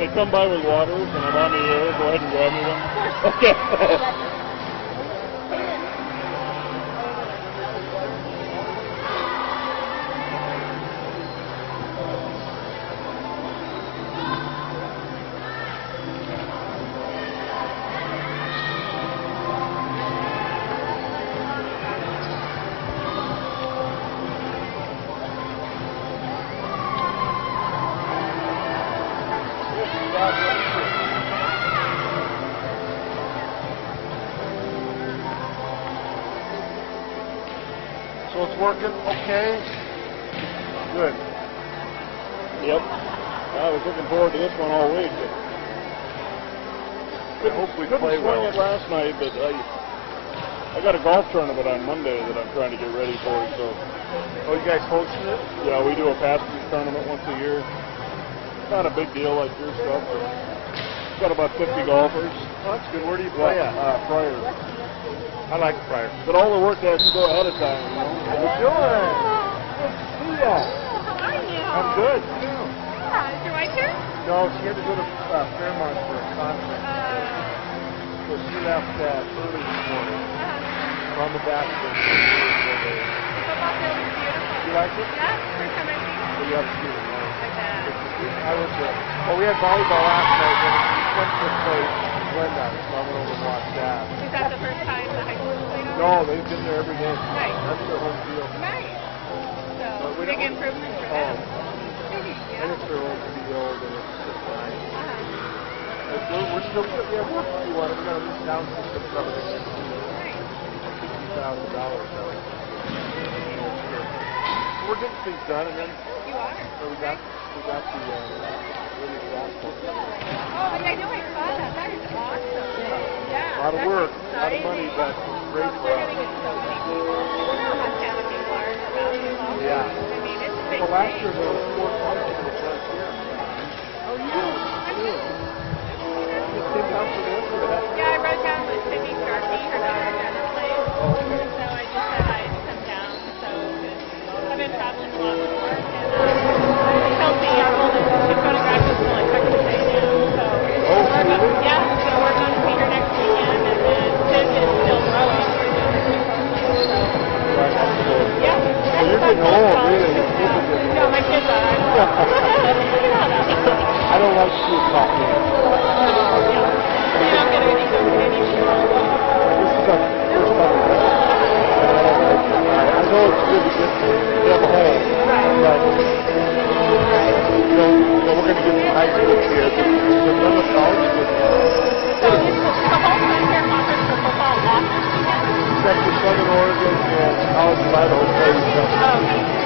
they come by with waters and I'm on the air, go ahead and grab me one. Okay. So it's working okay? Good. Yep. I was looking forward to this one all week. I hope we play well. It last night, but I got a golf tournament on Monday that I'm trying to get ready for. So. Oh, you guys hosting it? Yeah, we do a passing tournament once a year. Not a big deal like your stuff. But got about 50 golfers. Oh, that's good. Where do you play at? Pryor. I like Pryor. But all the work has to go ahead of time, you know. How you doing? Good to see ya. How are you? I'm good, too. Yeah, is your wife here? No, she had to go to Fairmont for a conference. So she left early this morning. On the basketball field. The football field is beautiful. You like it? Yeah, first time I've seen it. So you have to see it now. I bet. I went to, well, we had volleyball last night, and Spencer played Glenda, so I went over and watched that. Is that the first time the high school played on? No, they've been there every day. Nice. That's their home field. Nice. So, But we big don't- improvement for them. Yeah. And it's their own field, and it's just nice. We're still, we have work to do on it. We got a new sound system coming in next year. Nice. $60,000. We're getting things done, and then You are. so we got the women's basketball. Oh, I know I saw that. That is awesome. Yeah. A lot of that's work, a lot of money, but great for We're us. going to get so many people. Montana people are for basketball. Yeah. I mean, it's a big Well, last thing. year there was 4 tournaments in the front here. Oh, you do? You just came down for this, or that? Yeah, I wrote down with Sydney Sharkey, her daughter Jenna plays. Oh, okay. So I just said I'd come down. So I've been traveling a lot with work. And Kelsey, our oldest, she's going to graduate school in Texas A&M. So Oh, we're really? going, yeah, so we're going to see her next weekend. And then Sid is still growing. So, Right, that's cool. yeah. So you're getting old, really. Your kids are getting No, my kids are. I don't like to see coffee. You don't get any This is our first time. I know it's good to get them home, but we're going to get some high school kids. There's another college kids. So it's the whole Frontier Conference for football lost this weekend? Except for Southern Oregon and College of Idaho plays each other.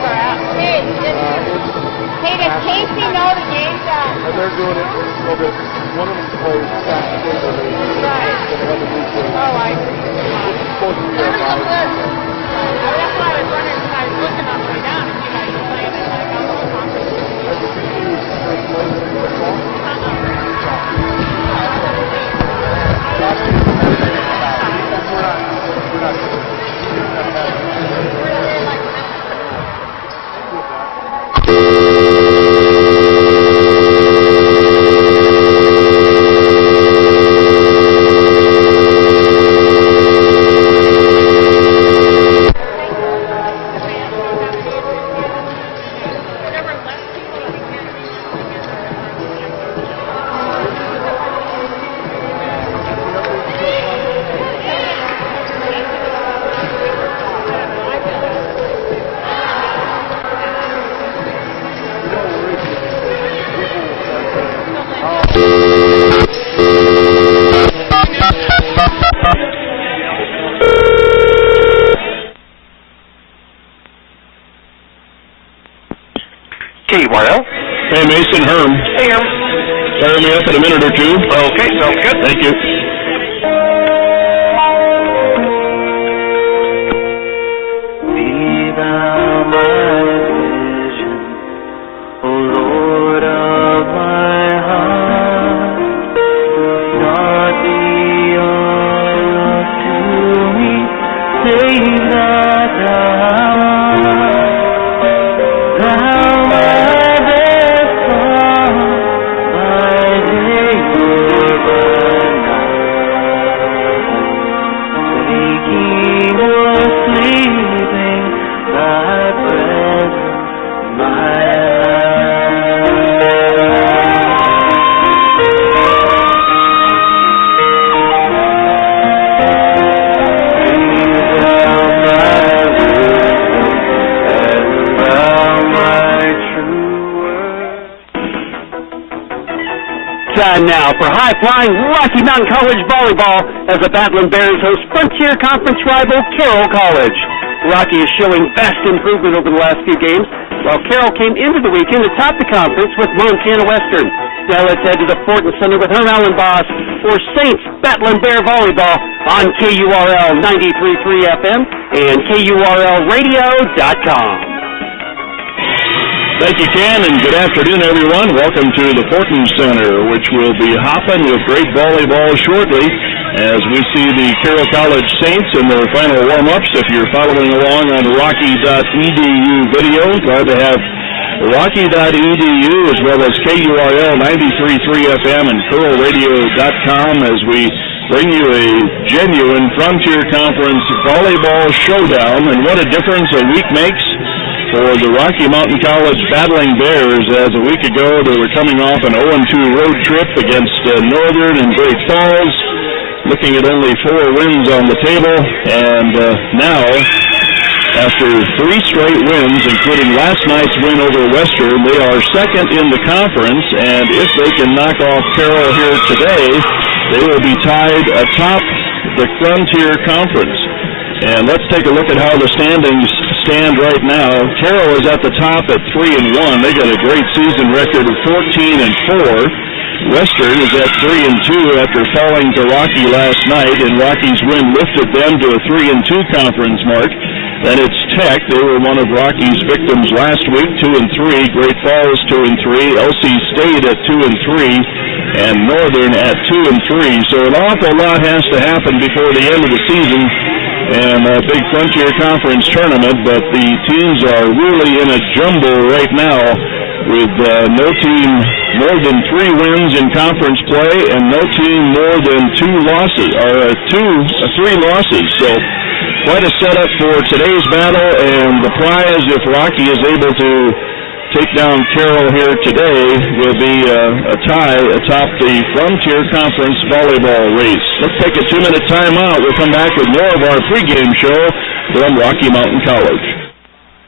We're out. Hey, does Casey know the game's on? And they're doing it so that one of them plays Saturday or Sunday. Right. And another weekend. Oh, I see. It's supposed to be a That's bye. why I was wondering, because I was looking on the way down if you guys were playing in like a whole conference. Have you seen who's first place in football? KYL. Hey, Mason, Herm. Hey, Herm. Fire me up in a minute or two. Okay, sounds good. Thank you. Be thou my vision, O Lord of my heart. Not the oil to me, save that thou art. Thou my best song, my time now for high-flying Rocky Mountain College volleyball as the Battling Bears host Frontier Conference rival Carroll College. Rocky is showing vast improvement over the last few games, while Carroll came into the weekend atop the conference with Montana Western. Now let's head to the Fortin Center with Herm Ellenboss for Saints Battling Bear Volleyball on KURL 93.3 FM and KURLradio.com. Thank you, Ken, and good afternoon, everyone. Welcome to the Fortin Center, which will be hopping with great volleyball shortly as we see the Carroll College Saints in their final warm-ups. If you're following along on Rocky.edu video, glad to have Rocky.edu as well as KURL 93.3 FM and KURLradio.com as we bring you a genuine Frontier Conference volleyball showdown. And what a difference a week makes for the Rocky Mountain College Battling Bears, as a week ago they were coming off an 0-2 road trip against Northern and Great Falls, looking at only 4 wins on the table, and now, after 3 straight wins, including last night's win over Western, they are second in the conference, and if they can knock off Carroll here today, they will be tied atop the Frontier Conference. And let's take a look at how the standings stand right now. Carroll is at the top at 3-1. They got a great season record of 14-4. Western is at 3-2 after falling to Rocky last night, and Rocky's win lifted them to a 3-2 conference mark. Then it's Tech. They were one of Rocky's victims last week, 2-3. Great Falls 2-3. LC State at 2-3, and Northern at 2-3. So an awful lot has to happen before the end of the season and a big Frontier Conference tournament, but the teams are really in a jumble right now with no team more than 3 wins in conference play and no team more than 3 losses. So quite a setup for today's battle, and the prize, if Rocky is able to take down Carroll here today, will be a tie atop the Frontier Conference volleyball race. Let's take a 2-minute timeout. We'll come back with more of our pregame show from Rocky Mountain College.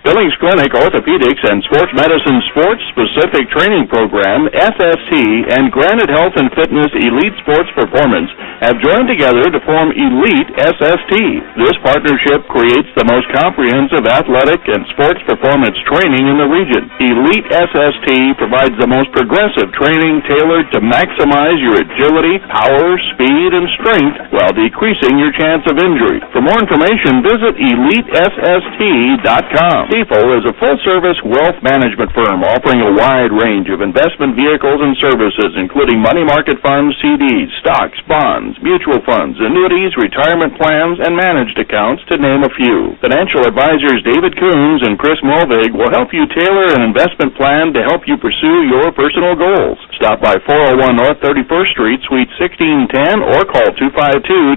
Billings Clinic Orthopedics and Sports Medicine Sports Specific Training Program, SST, and Granite Health and Fitness Elite Sports Performance have joined together to form Elite SST. This partnership creates the most comprehensive athletic and sports performance training in the region. Elite SST provides the most progressive training tailored to maximize your agility, power, speed, and strength while decreasing your chance of injury. For more information, visit EliteSST.com. Stifel is a full-service wealth management firm offering a wide range of investment vehicles and services, including money market funds, CDs, stocks, bonds, mutual funds, annuities, retirement plans, and managed accounts, to name a few. Financial advisors David Coons and Chris Mulvig will help you tailor an investment plan to help you pursue your personal goals. Stop by 401 North 31st Street, Suite 1610, or call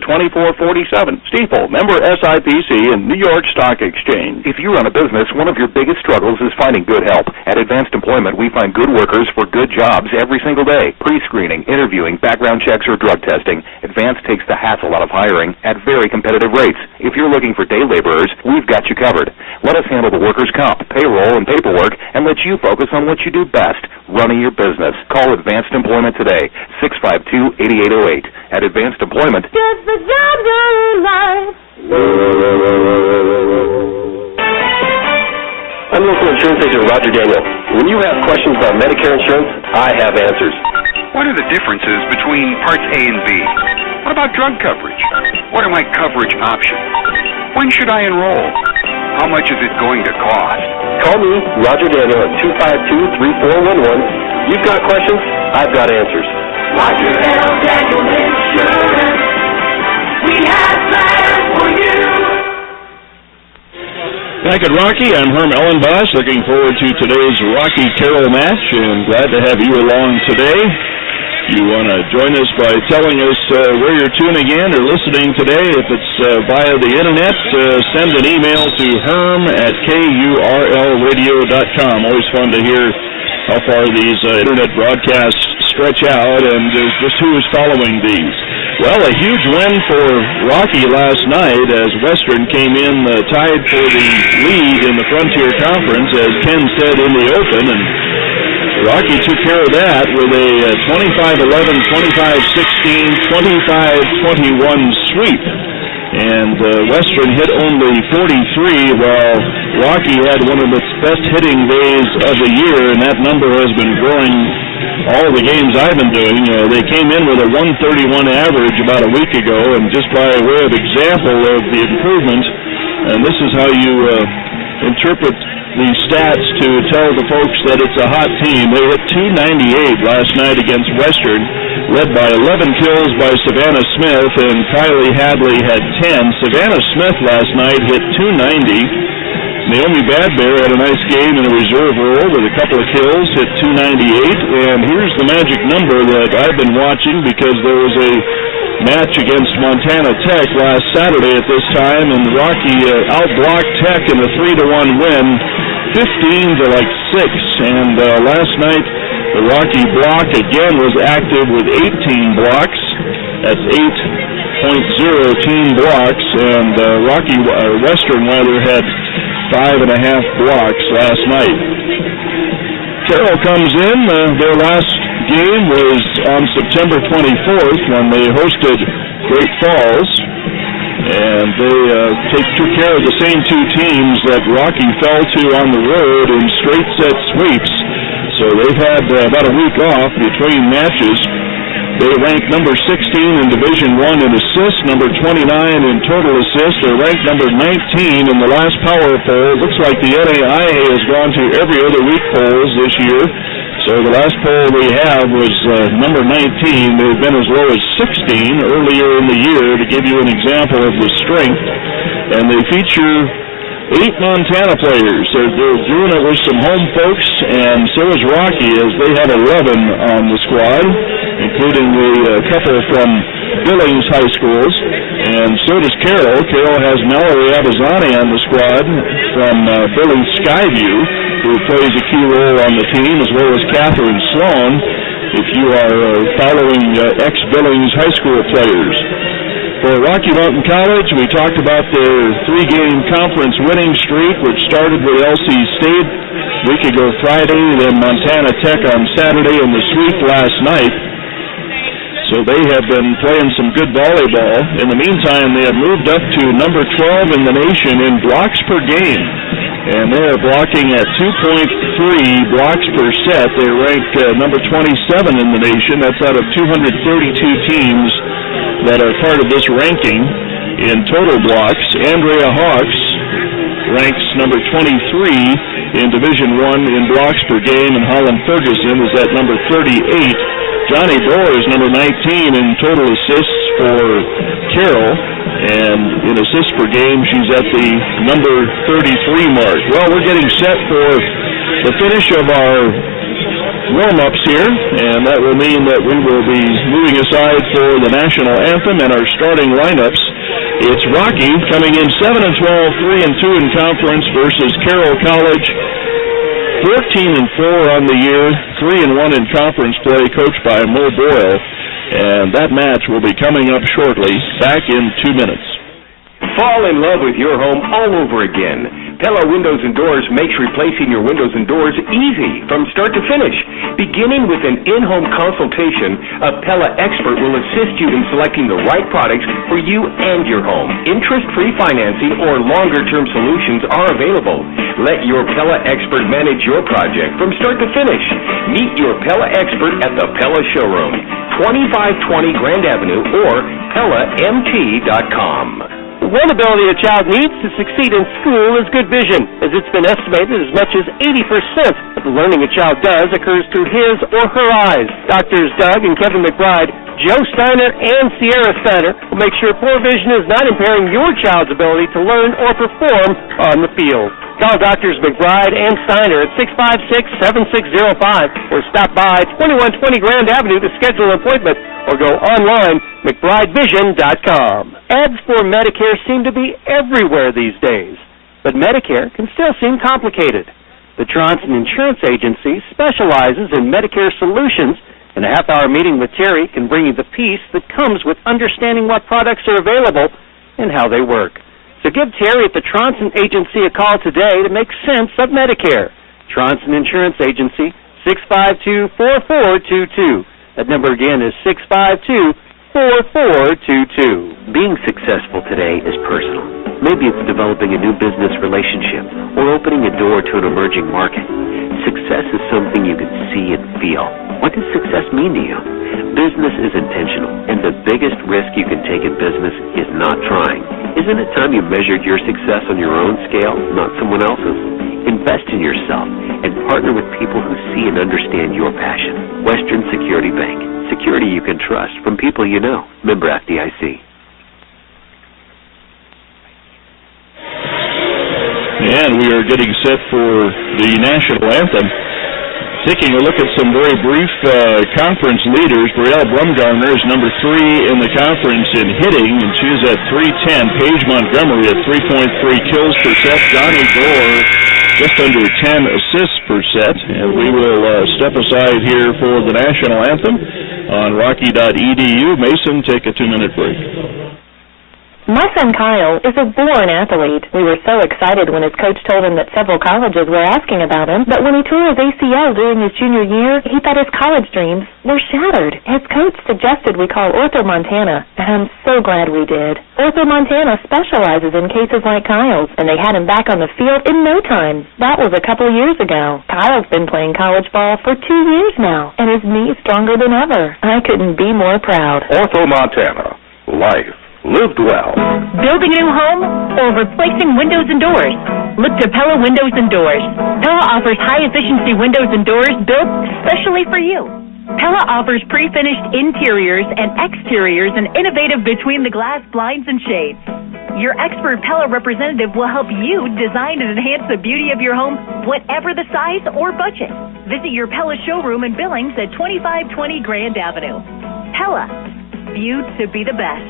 252-2447. Stifel, member SIPC and New York Stock Exchange. If you run a business, one of your biggest struggles is finding good help. At Advanced Employment, we find good workers for good jobs every single day. Pre-screening, interviewing, background checks, or drug testing. Advanced takes the hassle out of hiring at very competitive rates. If you're looking for day laborers, we've got you covered. Let us handle the workers' comp, payroll, and paperwork, and let you focus on what you do best, running your business. Call Advanced Employment today, 652-8808. At Advanced Employment, get the job done right. I'm local insurance agent Roger Daniel. When you have questions about Medicare insurance, I have answers. What are the differences between Parts A and B? What about drug coverage? What are my coverage options? When should I enroll? How much is it going to cost? Call me, Roger Daniel, at 252-3411. You've got questions, I've got answers. Roger L. Daniel Insurance. We have plans for you. Back at Rocky, I'm Herm Ellenboss, looking forward to today's Rocky-Carroll match, and glad to have you along today. You want to join us by telling us where you're tuning in or listening today. If it's via the Internet, send an email to herm@KURLradio.com. Always fun to hear how far these Internet broadcasts stretch out and just who is following these. Well, a huge win for Rocky last night as Western came in tied for the lead in the Frontier Conference, as Ken said in the open, and Rocky took care of that with a 25-11, 25-16, 25-21 sweep. And Western hit only 43, while Rocky had one of its best hitting days of the year, and that number has been growing all the games I've been doing. They came in with a 131 average about a week ago, and just by way of example of the improvement, and this is how you interpret the stats to tell the folks that it's a hot team. They hit 298 last night against Western, led by 11 kills by Savannah Smith, and Kylie Hadley had 10. Savannah Smith last night hit 290. Naomi Badbear had a nice game in a reserve role with a couple of kills, hit 298. And here's the magic number that I've been watching, because there was a match against Montana Tech last Saturday at this time, and Rocky outblocked Tech in a 3-1 win, 15-6. And last night, the Rocky block again was active with 18 blocks. That's 8.0 team blocks, and Western rather had 5.5 blocks last night. Carroll comes in. Their last game was on September 24th when they hosted Great Falls, and they took care of the same two teams that Rocky fell to on the road in straight set sweeps. So they've had about a week off between matches. They ranked number 16 in Division I in assists, number 29 in total assists. They're ranked number 19 in the last power poll. It looks like the NAIA has gone to every other week polls this year. So the last poll we have was number 19. They've been as low as 16 earlier in the year, to give you an example of the strength. And they feature 8 Montana players. They're doing it with some home folks, and so is Rocky, as they have 11 on the squad, including a couple from Billings High Schools, and so does Carroll. Carroll has Mallory Abazani on the squad from Billings Skyview, who plays a key role on the team, as well as Catherine Sloan, if you are following ex-Billings High School players. For Rocky Mountain College, we talked about their 3-game conference winning streak, which started with LC State a week ago Friday, then Montana Tech on Saturday, and the sweep last night. So they have been playing some good volleyball. In the meantime, they have moved up to number 12 in the nation in blocks per game, and they are blocking at 2.3 blocks per set. They rank number 27 in the nation. That's out of 232 teams that are part of this ranking in total blocks. Andrea Hawks ranks number 23 in Division I in blocks per game, and Holland Ferguson is at number 38. Johnny Dorr is number 19 in total assists for Carroll, and in assists per game, she's at the number 33 mark. Well, we're getting set for the finish of our warm-ups here, and that will mean that we will be moving aside for the national anthem and our starting lineups. It's Rocky coming in 7-12, 3-2 in conference versus Carroll College, 14-4 on the year, 3-1 in conference play, coached by Mo Boyle, and that match will be coming up shortly. Back in 2 minutes. Fall in love with your home all over again. Pella Windows and Doors makes replacing your windows and doors easy from start to finish. Beginning with an in-home consultation, a Pella expert will assist you in selecting the right products for you and your home. Interest-free financing or longer-term solutions are available. Let your Pella expert manage your project from start to finish. Meet your Pella expert at the Pella Showroom, 2520 Grand Avenue, or PellaMT.com. One ability a child needs to succeed in school is good vision, as it's been estimated as much as 80% of the learning a child does occurs through his or her eyes. Doctors Doug and Kevin McBride, Joe Steiner, and Sierra Steiner will make sure poor vision is not impairing your child's ability to learn or perform on the field. Call Doctors McBride and Steiner at 656-7605 or stop by 2120 Grand Avenue to schedule an appointment, or go online, McBrideVision.com. Ads for Medicare seem to be everywhere these days, but Medicare can still seem complicated. The Tronson Insurance Agency specializes in Medicare solutions, and a half-hour meeting with Terry can bring you the peace that comes with understanding what products are available and how they work. So give Terry at the Tronson Agency a call today to make sense of Medicare. Tronson Insurance Agency, 652-4422. That number again is 652-4422. Being successful today is personal. Maybe it's developing a new business relationship or opening a door to an emerging market. Success is something you can see and feel. What does success mean to you? Business is intentional, and the biggest risk you can take in business is not trying. Isn't it time you measured your success on your own scale, not someone else's? Invest in yourself and partner with people who see and understand your passion. Western Security Bank. Security you can trust from people you know. Member FDIC. And we are getting set for the national anthem. Taking a look at some very brief conference leaders, Brielle Brumgarner is number 3 in the conference in hitting, and she's at .310. Paige Montgomery at 3.3 kills per set. Johnny Gore just under 10 assists per set. And we will step aside here for the national anthem on Rocky.edu. Mason, take a 2-minute break. My son Kyle is a born athlete. We were so excited when his coach told him that several colleges were asking about him, but when he tore his ACL during his junior year, he thought his college dreams were shattered. His coach suggested we call Ortho Montana, and I'm so glad we did. Ortho Montana specializes in cases like Kyle's, and they had him back on the field in no time. That was a couple years ago. Kyle's been playing college ball for 2 years now, and his knee's stronger than ever. I couldn't be more proud. Ortho Montana. Life lived well. Building a new home or replacing windows and doors? Look to Pella Windows and Doors. Pella offers high-efficiency windows and doors built specially for you. Pella offers pre-finished interiors and exteriors and innovative between-the-glass blinds and shades. Your expert Pella representative will help you design and enhance the beauty of your home, whatever the size or budget. Visit your Pella showroom in Billings at 2520 Grand Avenue. Pella, viewed to be the best.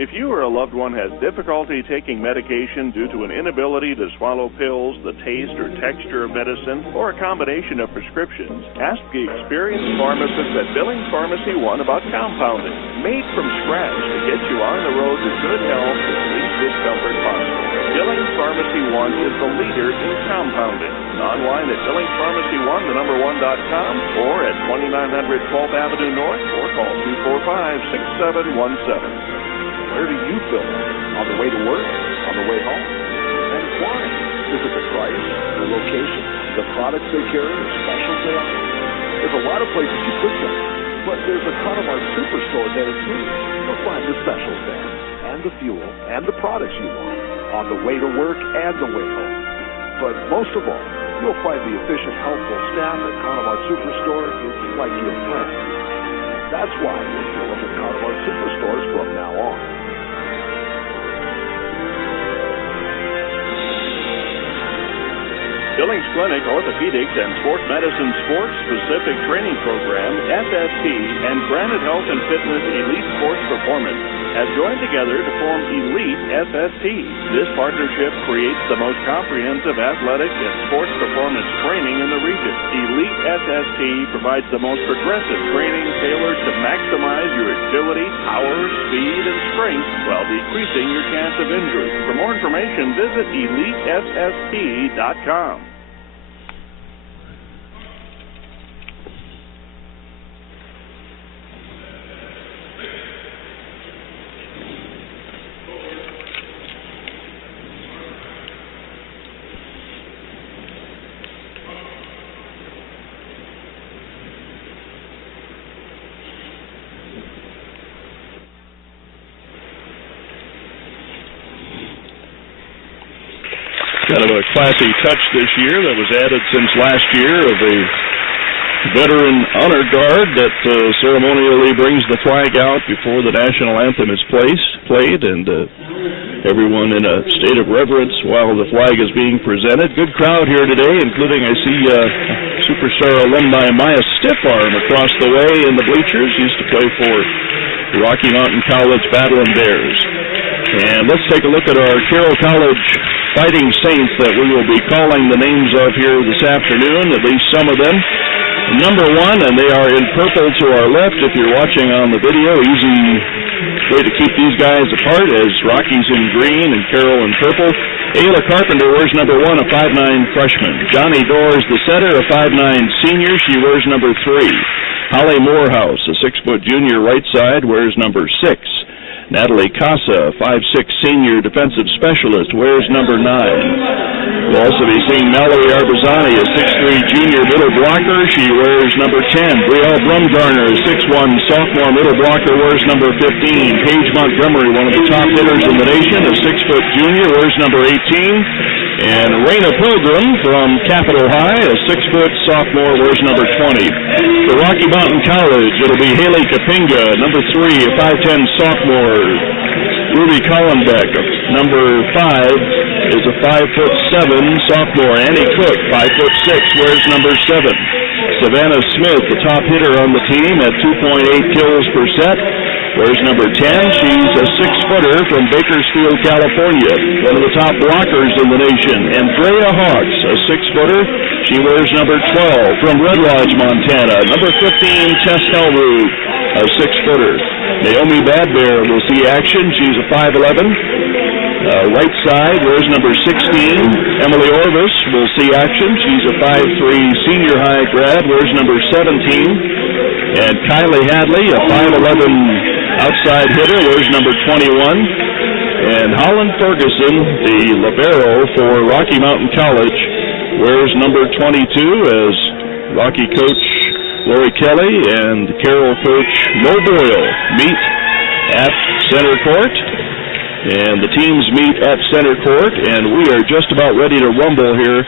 If you or a loved one has difficulty taking medication due to an inability to swallow pills, the taste or texture of medicine, or a combination of prescriptions, ask the experienced pharmacist at Billings Pharmacy One about compounding, made from scratch to get you on the road to good health with least discomfort possible. Billings Pharmacy One is the leader in compounding. Online at BillingsPharmacy1.com or at 2900 12th Avenue North, or call 245-6717. Where do you fill up? On the way to work? On the way home? And why? Is it the price, the location, the products they carry, the specials they offer? There's a lot of places you could go, but there's a ton of our superstore there too. You'll find the specials there, and the fuel, and the products you want, on the way to work and the way home. But most of all, you'll find the efficient, helpful staff at Connemar Superstore is like your friend. That's why you'll fill up at Connemar Superstores from now on. Billings Clinic Orthopedics and Sport Medicine Sports Specific Training Program, SSP, and Granite Health and Fitness Elite Sports Performance have joined together to form Elite SST. This partnership creates the most comprehensive athletic and sports performance training in the region. Elite SST provides the most progressive training tailored to maximize your agility, power, speed, and strength while decreasing your chance of injury. For more information, visit EliteSST.com. Kind of a classy touch this year that was added since last year of a veteran honor guard that ceremonially brings the flag out before the national anthem is played, and everyone in a state of reverence while the flag is being presented. Good crowd here today, including I see superstar alumni Maya Stiffarm across the way in the bleachers. Used to play for the Rocky Mountain College Battling Bears. And let's take a look at our Carroll College Fighting Saints that we will be calling the names of here this afternoon, at least some of them. Number 1, and they are in purple to our left if you're watching on the video. Easy way to keep these guys apart as Rocky's in green and Carroll in purple. Ayla Carpenter wears number 1, a 5'9" freshman. Johnny Doors, the setter, a 5'9" senior. She wears number 3. Holly Morehouse, a 6-foot junior right side, wears number 6. Natalie Casa, 5'6" senior defensive specialist, wears number 9. We'll also be seeing Mallory Arbazani, a 6'3" junior middle blocker. She wears number 10. Brielle Brumgarner, a 6'1" sophomore middle blocker, wears number 15. Paige Montgomery, one of the top hitters in the nation, a 6-foot junior, wears number 18. And Raina Pilgrim from Capitol High, a 6-foot sophomore, wears number 20. For Rocky Mountain College, it'll be Haley Kapinga, number 3, a 5'10" sophomore. Ruby Collenbeck, number 5, is a 5'7" sophomore. Annie Cook, 5'6", wears number 7. Savannah Smith, the top hitter on the team at 2.8 kills per set, wears number 10. She's a 6-footer from Bakersfield, California, one of the top blockers in the nation. Andrea Hawks, a 6-footer. She wears number 12 from Red Lodge, Montana. Number 15, Tess Helrud, a 6-footer. Naomi Badbear will see action. She's a 5'11". Right side, wears number 16. Emily Orvis will see action. She's a 5'3" senior high grad, wears number 17. And Kylie Hadley, a 5'11" outside hitter, wears number 21. And Holland Ferguson, the libero for Rocky Mountain College, wears number 22 as Rocky coach Lori Kelly and Carroll coach Mo Boyle meet at center court. And the teams meet at center court, and we are just about ready to rumble here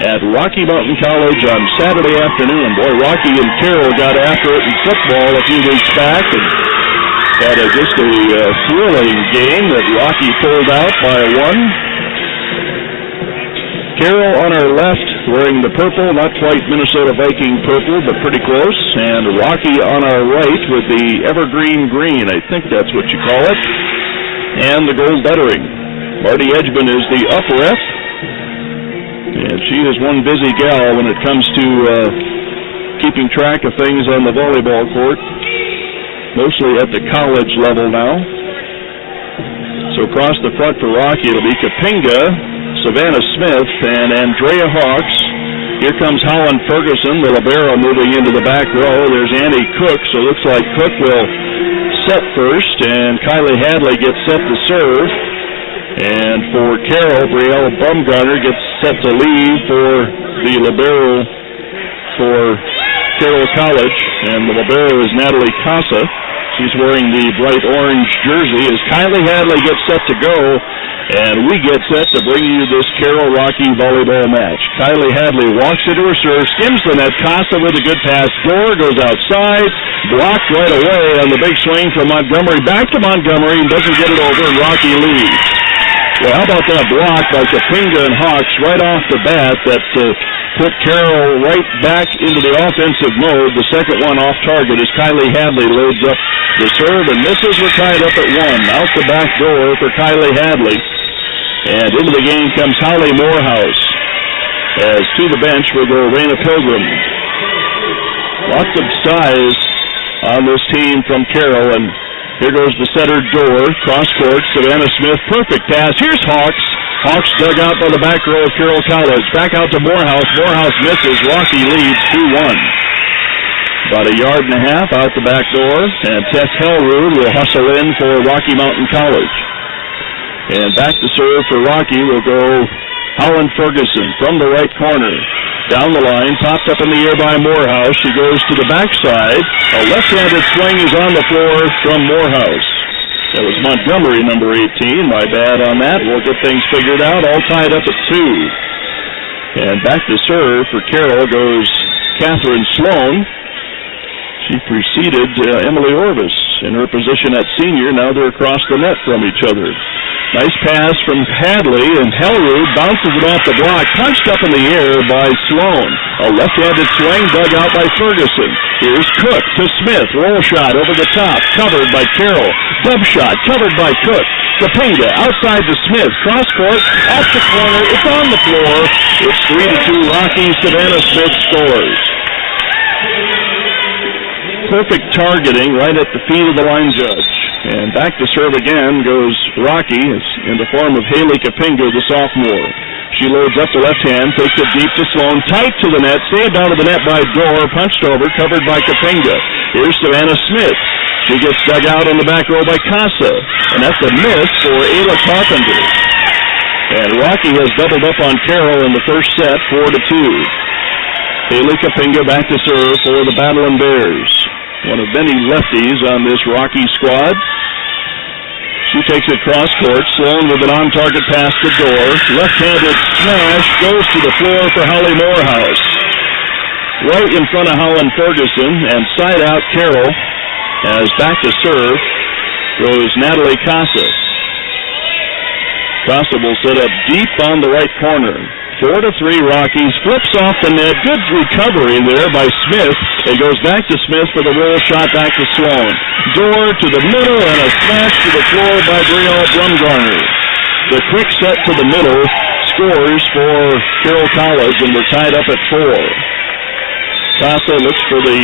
at Rocky Mountain College on Saturday afternoon. Boy, Rocky and Carroll got after it in football a few weeks back and had just a thrilling game that Rocky pulled out by 1. Carroll on our left wearing the purple, not quite Minnesota Viking purple, but pretty close. And Rocky on our right with the evergreen green, I think that's what you call it, and the gold lettering. Marty Edgman is the up ref, and she is one busy gal when it comes to keeping track of things on the volleyball court, mostly at the college level now. So across the front for Rocky, it'll be Kapinga, Savannah Smith, and Andrea Hawks. Here comes Holland Ferguson, the libero, moving into the back row. There's Annie Cook, so it looks like Cook will set first, and Kylie Hadley gets set to serve. And for Carroll, Brielle Bumgarner gets set to lead for the libero for Carroll College, and the libero is Natalie Casa. She's wearing the bright orange jersey as Kylie Hadley gets set to go, and we get set to bring you this Carroll Rocky volleyball match. Kylie Hadley walks into her serve, skims the net. Casa with a good pass. Door goes outside, blocked right away on the big swing from Montgomery. Back to Montgomery, and doesn't get it over, and Rocky leads. Well, how about that block by Kapinga and Hawks right off the bat that put Carroll right back into the offensive mode. The second one off target as Kylie Hadley loads up the serve and misses. We're tied up at 1. Out the back door for Kylie Hadley. And into the game comes Holly Morehouse. As to the bench will go Raina Pilgrim. Lots of size on this team from Carroll, and here goes the center door, cross court, Savannah Smith, perfect pass. Here's Hawks. Hawks dug out by the back row of Carroll College. Back out to Morehouse. Morehouse misses. Rocky leads 2-1. About a yard and a half out the back door, and Tess Helrud will hustle in for Rocky Mountain College. And back to serve for Rocky will go Holland Ferguson from the right corner. Down the line, popped up in the air by Morehouse. She goes to the backside. A left-handed swing is on the floor from Morehouse. That was Montgomery, number 18. My bad on that. We'll get things figured out. All tied up at 2. And back to serve for Carroll goes Catherine Sloan. She preceded Emily Orvis in her position at senior. Now they're across the net from each other. Nice pass from Hadley, and Helrud bounces it off the block, punched up in the air by Sloan. A left-handed swing dug out by Ferguson. Here's Cook to Smith. Roll shot over the top, covered by Carroll. Dub shot, covered by Cook. Kapinga outside to Smith. Cross court, at the corner. It's on the floor. It's 3-2 Rocky. Savannah Smith scores. Perfect targeting right at the feet of the line judge. And back to serve again goes Rocky. It's in the form of Haley Kapinga, the sophomore. She loads up the left hand, takes it deep to Sloan, tight to the net, saved out of the net by Dorr, punched over, covered by Kapinga. Here's Savannah Smith. She gets dug out on the back row by Casa, and that's a miss for Ayla Carpenter. And Rocky has doubled up on Carroll in the first set, 4-2. Haley Kapinga back to serve for the Battling Bears. One of many lefties on this Rocky squad. She takes it cross court. Sloan with an on-target pass to Dorr. Left-handed smash goes to the floor for Holly Morehouse. Right in front of Holland Ferguson, and side out Carroll. As back to serve goes Natalie Casa. Casa will set up deep on the right corner. 4-3 Rockies. Flips off the net. Good recovery there by Smith. It goes back to Smith for the roll shot back to Sloan. Dorr to the middle and a smash to the floor by Brielle Brumgarner. The quick set to the middle scores for Carroll College, and we're tied up at 4. Casa looks for the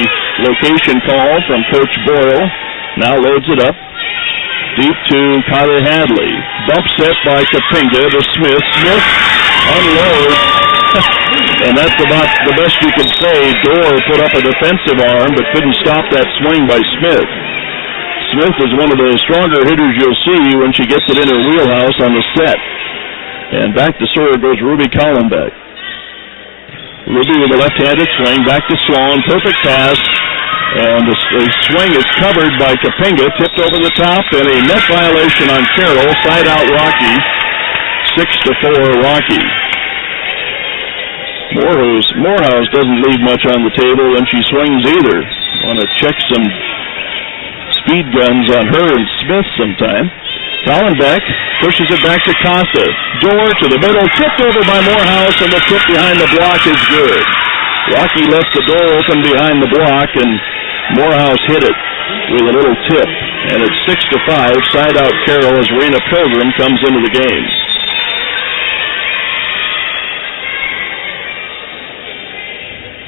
location call from Coach Boyle. Now loads it up. Deep to Kyler Hadley. Bump set by Kapinga to Smith. Smith unloads. And that's about the best you can say. Dorr put up a defensive arm but couldn't stop that swing by Smith. Smith is one of the stronger hitters you'll see when she gets it in her wheelhouse on the set. And back to serve goes Ruby Collenbeck. Ruby with a left-handed swing, back to Sloan, perfect pass, and the swing is covered by Kapinga, tipped over the top, and a net violation on Carroll, side out Rocky, 6-4 Rocky. Morehouse doesn't leave much on the table when she swings either. Want to check some speed guns on her and Smith sometime. Collenbeck pushes it back to Casa. Dorr to the middle, tipped over by Morehouse, and the tip behind the block is good. Rocky left the door open behind the block, and Morehouse hit it with a little tip. And it's 6-5, side out Carroll as Rena Pilgrim comes into the game.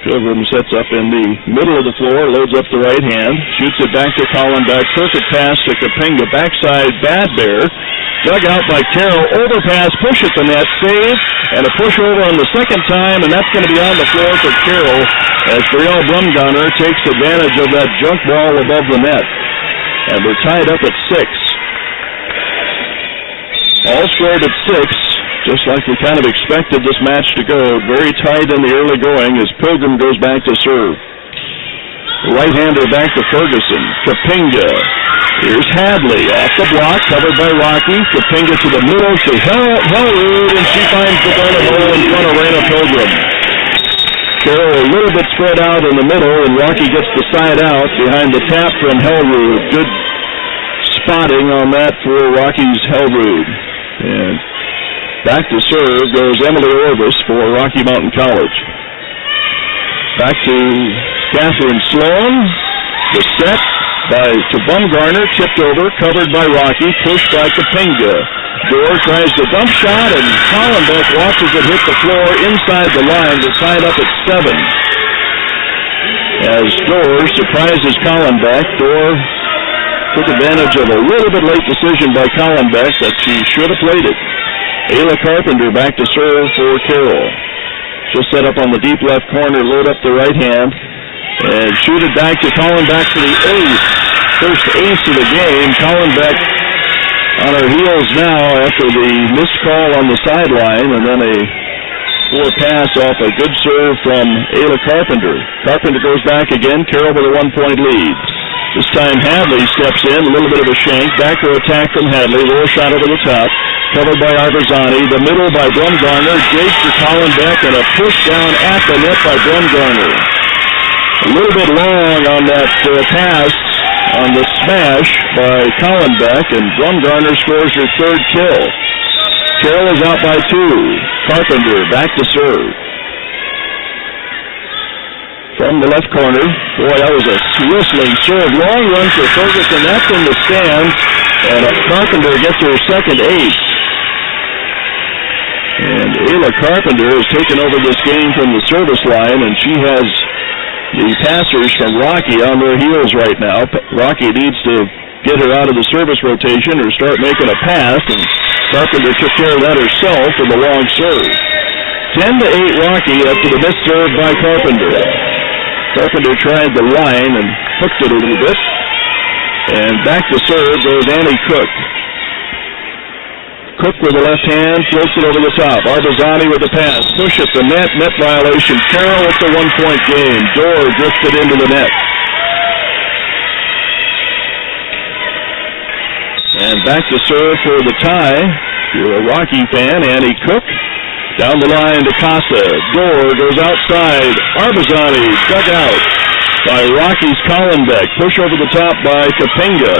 Pilgrim sets up in the middle of the floor, loads up the right hand, shoots it back to Collenbeck. Perfect pass to Kapinga. Backside, Bad Bear. Dug out by Carroll. Overpass, push at the net, save, and a push over on the second time, and that's going to be on the floor for Carroll as Brielle Brumgarner takes advantage of that junk ball above the net. And we're tied up at 6. All scored at 6. Just like we kind of expected this match to go. Very tight in the early going as Pilgrim goes back to serve. Right-hander back to Ferguson. Kapinga. Here's Hadley off the block, covered by Rocky. Kapinga to the middle to Hellrood, and she finds the donut hole in front of Rena Pilgrim. Carroll a little bit spread out in the middle, and Rocky gets the side out behind the tap from Hellrood. Good spotting on that for Rocky's Hellrood. And back to serve goes Emily Orvis for Rocky Mountain College. Back to Catherine Sloan. The set to Bumgarner, tipped over, covered by Rocky, pushed by Kapinga. Dorr tries the dump shot, and Collenbeck watches it hit the floor inside the line. They're tied up at 7. As Dorr surprises Collenbeck, Dorr took advantage of a little bit late decision by Collenbeck that she should have played it. Ayla Carpenter back to serve for Carroll. She'll set up on the deep left corner, load up the right hand, and shoot it back to Collenbeck for the ace. First ace of the game. Collenbeck on her heels now after the missed call on the sideline, and then a poor pass off a good serve from Ayla Carpenter. Carpenter goes back again. Carroll with a 1-point lead. This time Hadley steps in, a little bit of a shank. Back row attack from Hadley. Low shot over the top. Covered by Arvazani. The middle by Brumgarner. Jakes to Collenbeck, and a push down at the net by Brumgarner. A little bit long on that pass on the smash by Collenbeck, and Brumgarner scores her third kill. Carroll is out by 2. Carpenter back to serve. From the left corner. Boy, that was a whistling serve. Long run for Ferguson. That's in the stands. And Carpenter gets her second ace. And Ayla Carpenter has taken over this game from the service line, and she has the passers from Rocky on their heels right now. Rocky needs to get her out of the service rotation or start making a pass, and Carpenter took care of that herself with a long serve. 10-8 Rocky after the missed serve by Carpenter. Carpenter tried the line and hooked it a little bit. And back to serve goes Annie Cook. Cook with the left hand, floats it over the top. Arbazani with the pass. Push at the net. Net violation. Carroll with the 1-point game. Dorr drifted into the net. And back to serve for the tie. If you're a Rocky fan, Annie Cook. Down the line to Casa. Dorr goes outside. Arbazani dug out by Rocky's Collenbeck. Push over the top by Kapinga.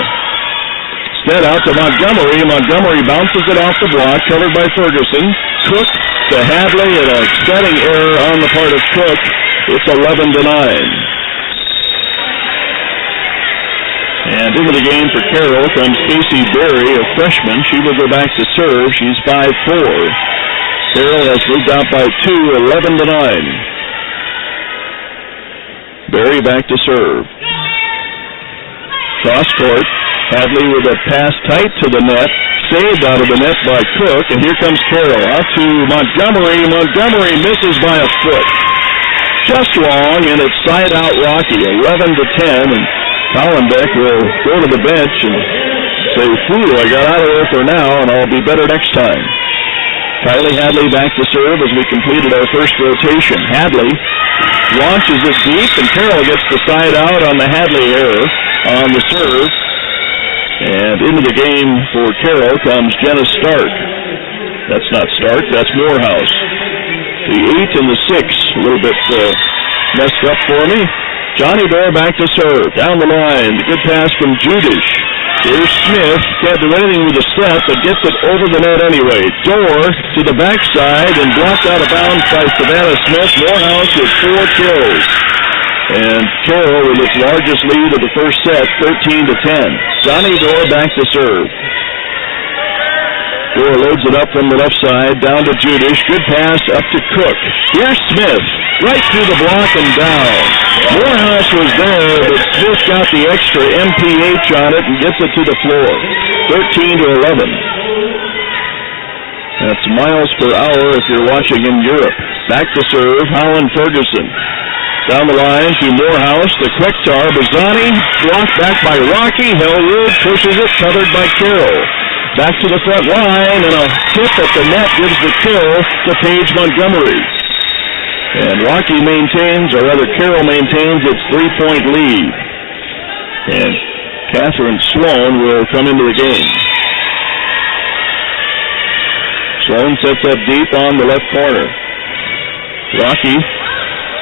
Instead out to Montgomery. Montgomery bounces it off the block, covered by Ferguson. Cook to Hadley, and a setting error on the part of Cook. It's 11-9. And into the game for Carroll comes Casey Berry, a freshman. She will go back to serve. She's 5'4". Carroll has moved out by 2, 11-9. Berry back to serve. Cross court. Hadley with a pass tight to the net. Saved out of the net by Cook. And here comes Carroll. Out to Montgomery. Montgomery misses by a foot. Just wrong, and it's side out Rocky. 11-10. And Collenbeck will go to the bench and say, "Phew, I got out of there for now, and I'll be better next time." Kylie Hadley back to serve as we completed our first rotation. Hadley launches it deep, and Carroll gets the side out on the Hadley error on the serve. And into the game for Carroll comes Jenna Stark. That's not Stark, that's Morehouse. The 8 and the 6, a little bit messed up for me. Johnny Dorr back to serve. Down the line, the good pass from Judish. Here's Smith. Can't do anything with the set, but gets it over the net anyway. Dorr to the backside and blocked out of bounds by Savannah Smith. Morehouse with 4 kills. And Carroll with its largest lead of the first set, 13-10. Johnny Dorr back to serve. Dorr loads it up from the left side, down to Judish. Good pass up to Cook. Here's Smith, right through the block and down. Morehouse was there, but Smith got the extra MPH on it and gets it to the floor. 13-11. That's miles per hour if you're watching in Europe. Back to serve, Holland Ferguson. Down the line to Morehouse, the quick to Arbazani, blocked back by Rocky. Hellwood pushes it, covered by Carroll. Back to the front line, and a tip at the net gives the kill to Paige Montgomery. And Rocky maintains, or rather Carroll maintains, its 3-point lead. And Catherine Sloan will come into the game. Sloan sets up deep on the left corner. Rocky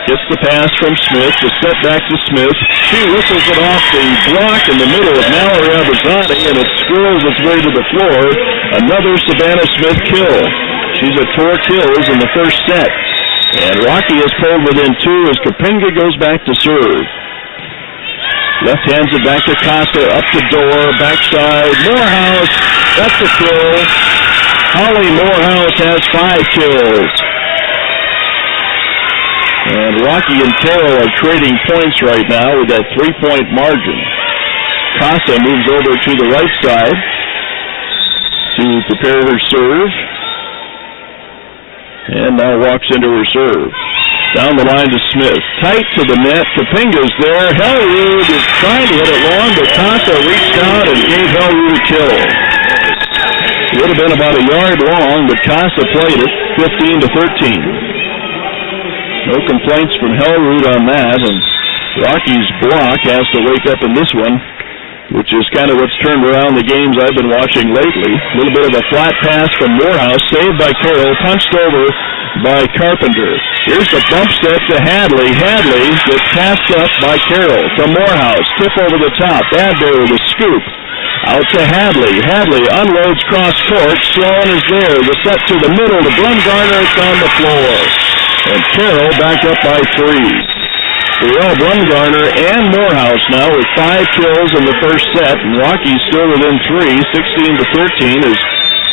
gets the pass from Smith, the set back to Smith. She whistles it off the block in the middle of Mallory Arbazani, and it squirrels its way to the floor. Another Savannah Smith kill. She's at 4 kills in the first set. And Rocky is pulled within 2 as Kapinga goes back to serve. Left hands it back to Costa, up to Dorr, backside. Morehouse, that's a kill. Holly Morehouse has 5 kills. And Rocky and Carroll are trading points right now with that 3-point margin. Casa moves over to the right side to prepare her serve. And now walks into her serve. Down the line to Smith. Tight to the net. Kapinga's there. Hellwood is trying to hit it long, but Casa reached out and gave Hellwood a kill. It would have been about a yard long, but Casa played it 15-13. No complaints from Hellwood on that, and Rocky's block has to wake up in this one, which is kind of what's turned around the games I've been watching lately. A little bit of a flat pass from Morehouse, saved by Carroll, punched over by Carpenter. Here's the bump set to Hadley. Hadley gets passed up by Carroll to Morehouse. Tip over the top. Adler with a scoop. Out to Hadley. Hadley unloads cross court. Sloan is there. The set to the middle to Blumgarner. It's on the floor. And Carroll back up by 3. Brielle Blumgarner and Morehouse now with 5 kills in the first set, and Rocky's still within 3, 16-13, as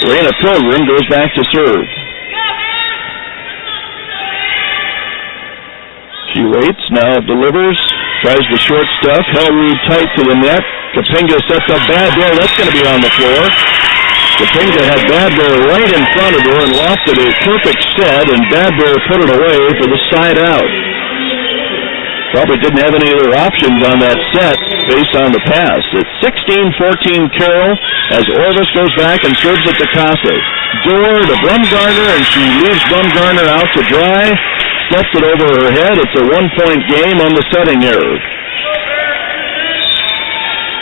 Raina Pilgrim goes back to serve. She waits, now delivers, Tries the short stuff. Hellrude tight to the net. Kapinga sets up bad there. That's going to be on the floor. Kapinga had Bad Bear right in front of her and lofted a perfect set, and Bad Bear put it away for the side out. Probably didn't have any other options on that set based on the pass. It's 16-14 Carroll as Orvis goes back and serves it to Casa. Door to Brumgarner, and she leaves Brumgarner out to dry. Steps it over her head. It's a one-point game on the setting error.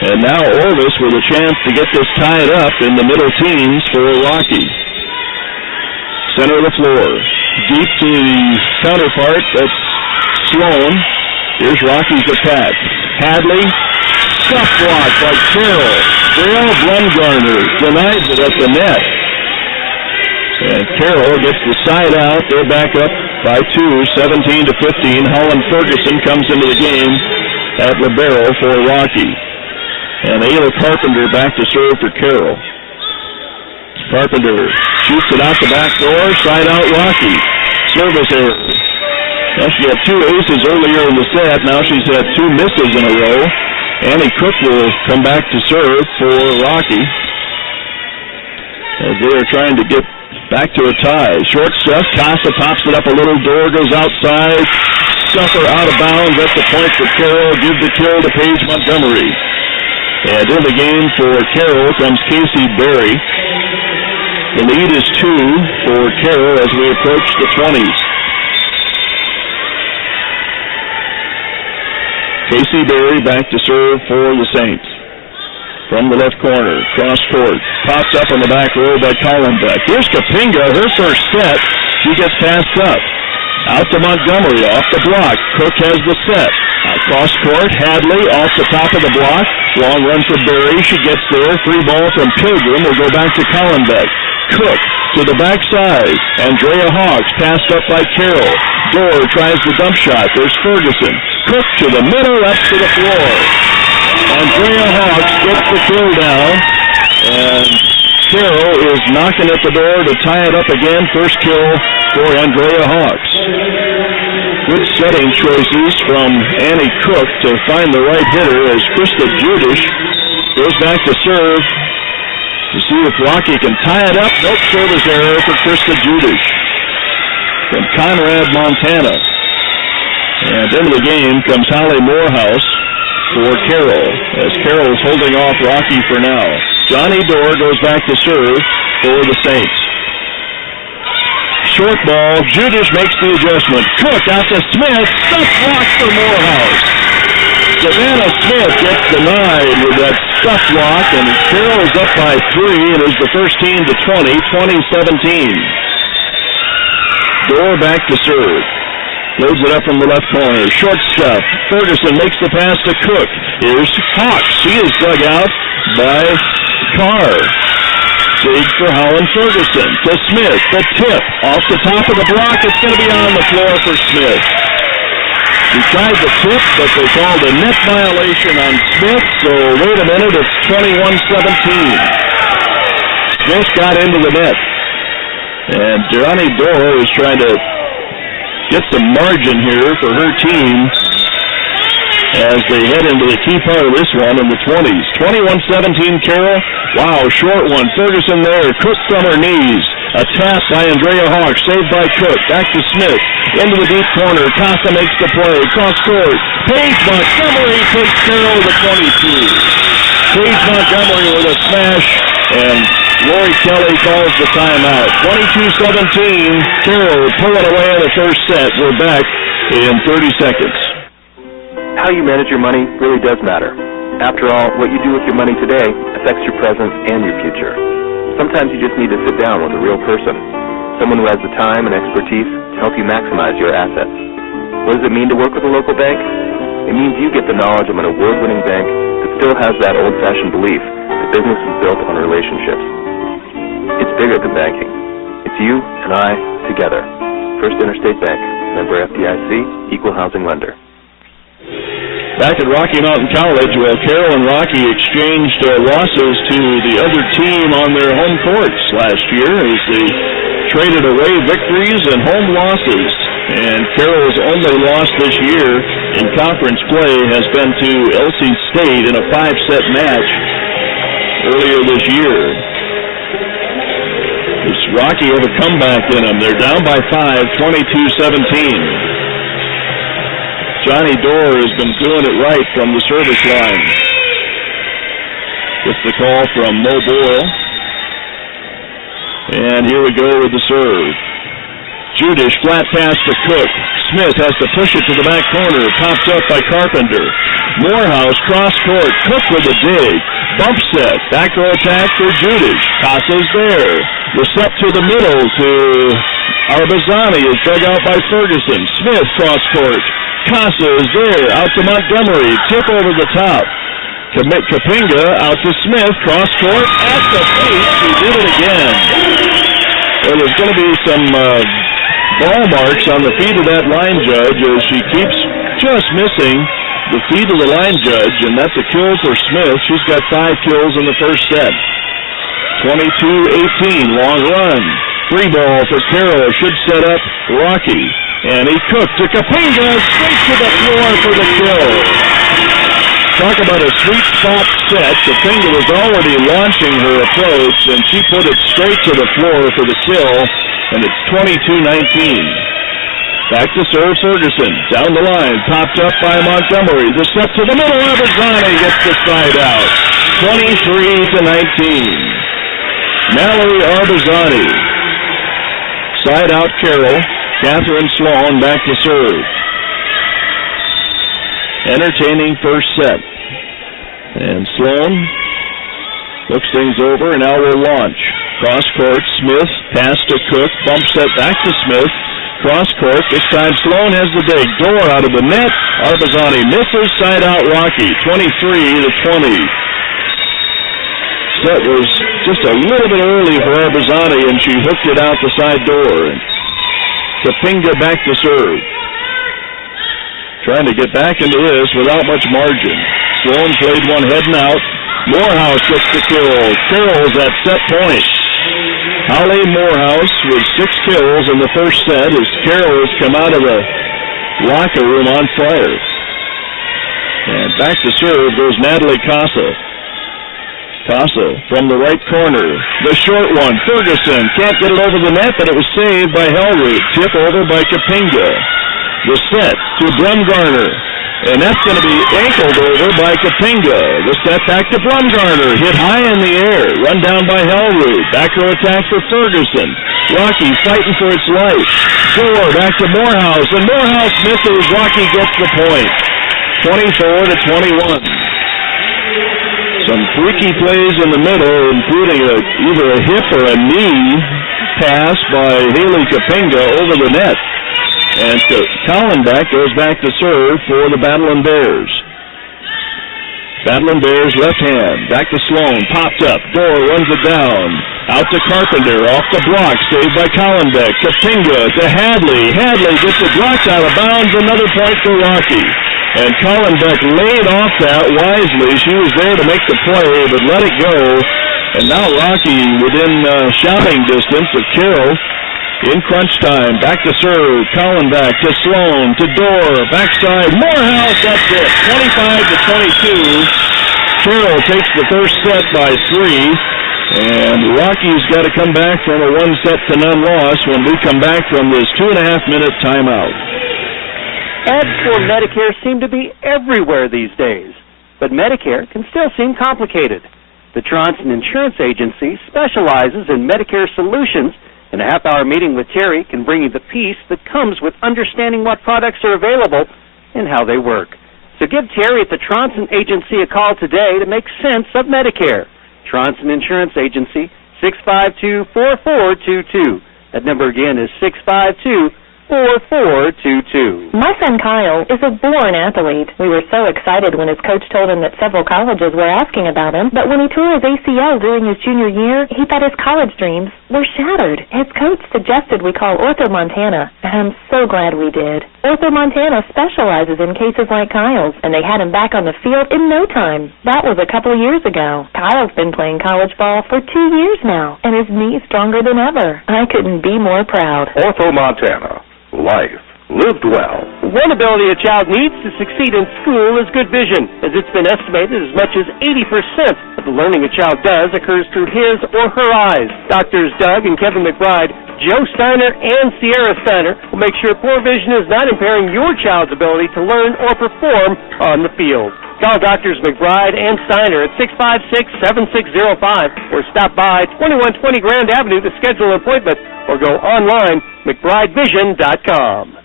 And now Orvis with a chance to get this tied up in the middle teens for Rocky. Center of the floor. Deep to the counterpart. That's Sloan. Here's Rocky's attack. Hadley. Stuff block by Carroll. Dale Brumgarner denies it at the net. And Carroll gets the side out. They're back up by 2, 17-15. Holland Ferguson comes into the game at libero for Rocky. And Ayla Carpenter back to serve for Carroll. Carpenter shoots it out the back door. Side out Rocky. Service error. Well, she had 2 aces earlier in the set. Now she's had 2 misses in a row. Annie Cook will come back to serve for Rocky as they are trying to get back to a tie. Short stuff. Casa pops it up a little. Door goes outside. Stuffer out of bounds. That's the point for Carroll. Give the kill to Paige Montgomery. And in the game for Carroll comes Casey Berry. The lead is 2 for Carroll as we approach the 20s. Casey Berry back to serve for the Saints. From the left corner, cross court, pops up on the back row by Collenbeck. Here's Kapinga, her first set. She gets passed up. Out to Montgomery, off the block. Cook has the set. Cross court, Hadley off the top of the block. Long run for Berry. She gets there. Free ball from Pilgrim. Will go back to Collenbeck. Cook to the backside. Andrea Hawks passed up by Carroll. Dorr tries the dump shot. There's Ferguson. Cook to the middle, up to the floor. Andrea Hawks gets the kill down. And Carroll is knocking at the door to tie it up again. First kill for Andrea Hawks. Good setting choices from Annie Cook to find the right hitter as Krista Judish goes back to serve to see if Rocky can tie it up. Nope, service error for Krista Judish from Conrad, Montana. And into the game comes Holly Morehouse for Carroll as Carroll's holding off Rocky for now. Johnny Dorr goes back to serve for the Saints. Short ball. Judish makes the adjustment. Cook out to Smith. Stuff block for Morehouse. Savannah Smith gets denied with that stuff block, and Carroll's up by 3. It is the first team to 20, 20-17. Dorr back to serve. Loads it up from the left corner. Short stuff. Ferguson makes the pass to Cook. Here's Hawks. She is dug out by Carr. Dig for Holland Ferguson. To Smith. The tip. Off the top of the block. It's going to be on the floor for Smith. He tried the tip, but they called a net violation on Smith. So wait a minute. It's 21-17. Smith got into the net. And Johnny Dorr is trying to get some margin here for her team as they head into the key part of this one in the 20s. 21-17 Carroll. Wow, short one. Ferguson there. Cook from her knees. A tap by Andrea Hawks. Saved by Cook. Back to Smith. Into the deep corner. Casa makes the play. Cross court. Paige Montgomery takes Carroll to 22. Paige Montgomery with a smash, and Lori Kelly calls the timeout. 22-17. Carroll pulling away in the first set. We're back in 30 seconds. How you manage your money really does matter. After all, what you do with your money today affects your present and your future. Sometimes you just need to sit down with a real person, someone who has the time and expertise to help you maximize your assets. What does it mean to work with a local bank? It means you get the knowledge of an award-winning bank that still has that old-fashioned belief that business is built on relationships. It's bigger than banking. It's you and I together. First Interstate Bank, member FDIC, equal housing lender. Back at Rocky Mountain College, well, Carroll and Rocky exchanged losses to the other team on their home courts last year as they traded away victories and home losses. And Carroll's only loss this year in conference play has been to LC State in a 5-set match earlier this year. Does Rocky have a comeback in them? They're down by 5, 22-17. Johnny Dorr has been doing it right from the service line. Gets the call from Mo Boyle. And here we go with the serve. Judish, flat pass to Cook. Smith has to push it to the back corner. Pops up by Carpenter. Morehouse, cross court. Cook with a dig. Bump set. Back row attack for Judish. Casa's there. The set to the middle to Arbazani is dug out by Ferguson. Smith, cross court. Casa is there. Out to Montgomery. Tip over the top. Kapinga out to Smith. Cross court at the feet. She did it again. Well, there's going to be some ball marks on the feet of that line judge as she keeps just missing the feet of the line judge, and that's a kill for Smith. She's got 5 kills in the first set. 22-18, long run. Free ball for Carroll. Should set up Rocky. And he cooked to Kapinga, straight to the floor for the kill. Talk about a sweet spot set. Kapinga was already launching her approach, and she put it straight to the floor for the kill, and it's 22-19. Back to serve Ferguson. Down the line, popped up by Montgomery. The set to the middle, Arbazani gets the side out. 23-19. Mallory Arbazani. Side out Carroll. Catherine Sloan back to serve. Entertaining first set. And Sloan looks things over, and now we'll launch. Cross court, Smith, pass to Cook, bump set back to Smith. Cross court, this time Sloan has the dig. Door out of the net. Arbazani misses, side out Rocky. 23-20. Set was just a little bit early for Arbazani, and she hooked it out the side door. Kapinga back to serve. Trying to get back into this without much margin. Sloan played one heading out. Morehouse gets the kill. Carroll's at set point. Holly Morehouse with 6 kills in the first set as Carroll has come out of the locker room on fire. And back to serve goes Natalie Casa. Casa from the right corner. The short one. Ferguson can't get it over the net, but it was saved by Hellroot. Tip over by Kapinga. The set to Brumgarner. And that's going to be ankled over by Kapinga. The set back to Brumgarner. Hit high in the air. Run down by Hellroot. Back row attack for Ferguson. Rocky fighting for its life. Door back to Morehouse. And Morehouse misses. Rocky gets the point. 24-21. Some freaky plays in the middle, including either a hip or a knee pass by Haley Kapinga over the net. And Collenbeck goes back to serve for the Battling Bears. Battling Bears left hand. Back to Sloan. Popped up. Door runs it down. Out to Carpenter. Off the block. Saved by Collenbeck. Kapinga to Hadley. Hadley gets it blocked out of bounds. Another point for Rocky. And Collenbeck laid off that wisely. She was there to make the play, but let it go. And now Rocky within shouting distance of Carroll in crunch time. Back to serve. Collenbeck to Sloan to Door. Backside. Morehouse. That's it. 25-22. Carroll takes the first set by 3. And Rocky's got to come back from a 1-0 loss when we come back from this 2.5-minute timeout. Ads for Medicare seem to be everywhere these days, but Medicare can still seem complicated. The Tronson Insurance Agency specializes in Medicare solutions, and a half-hour meeting with Terry can bring you the peace that comes with understanding what products are available and how they work. So give Terry at the Tronson Agency a call today to make sense of Medicare. Tronson Insurance Agency, 652-4422. That number again is 652-4422. My son Kyle is a born athlete. We were so excited when his coach told him that several colleges were asking about him, but when he tore his ACL during his junior year, he thought his college dreams were shattered. His coach suggested we call Ortho Montana, and I'm so glad we did. Ortho Montana specializes in cases like Kyle's, and they had him back on the field in no time. That was a couple of years ago. Kyle's been playing college ball for 2 years now, and his knee's stronger than ever. I couldn't be more proud. Ortho Montana. Life lived well. One ability a child needs to succeed in school is good vision, as it's been estimated as much as 80% of the learning a child does occurs through his or her eyes. Doctors Doug and Kevin McBride, Joe Steiner, and Sierra Steiner will make sure poor vision is not impairing your child's ability to learn or perform on the field. Call Doctors McBride and Steiner at 656-7605 or stop by 2120 Grand Avenue to schedule an appointment or go online, McBrideVision.com.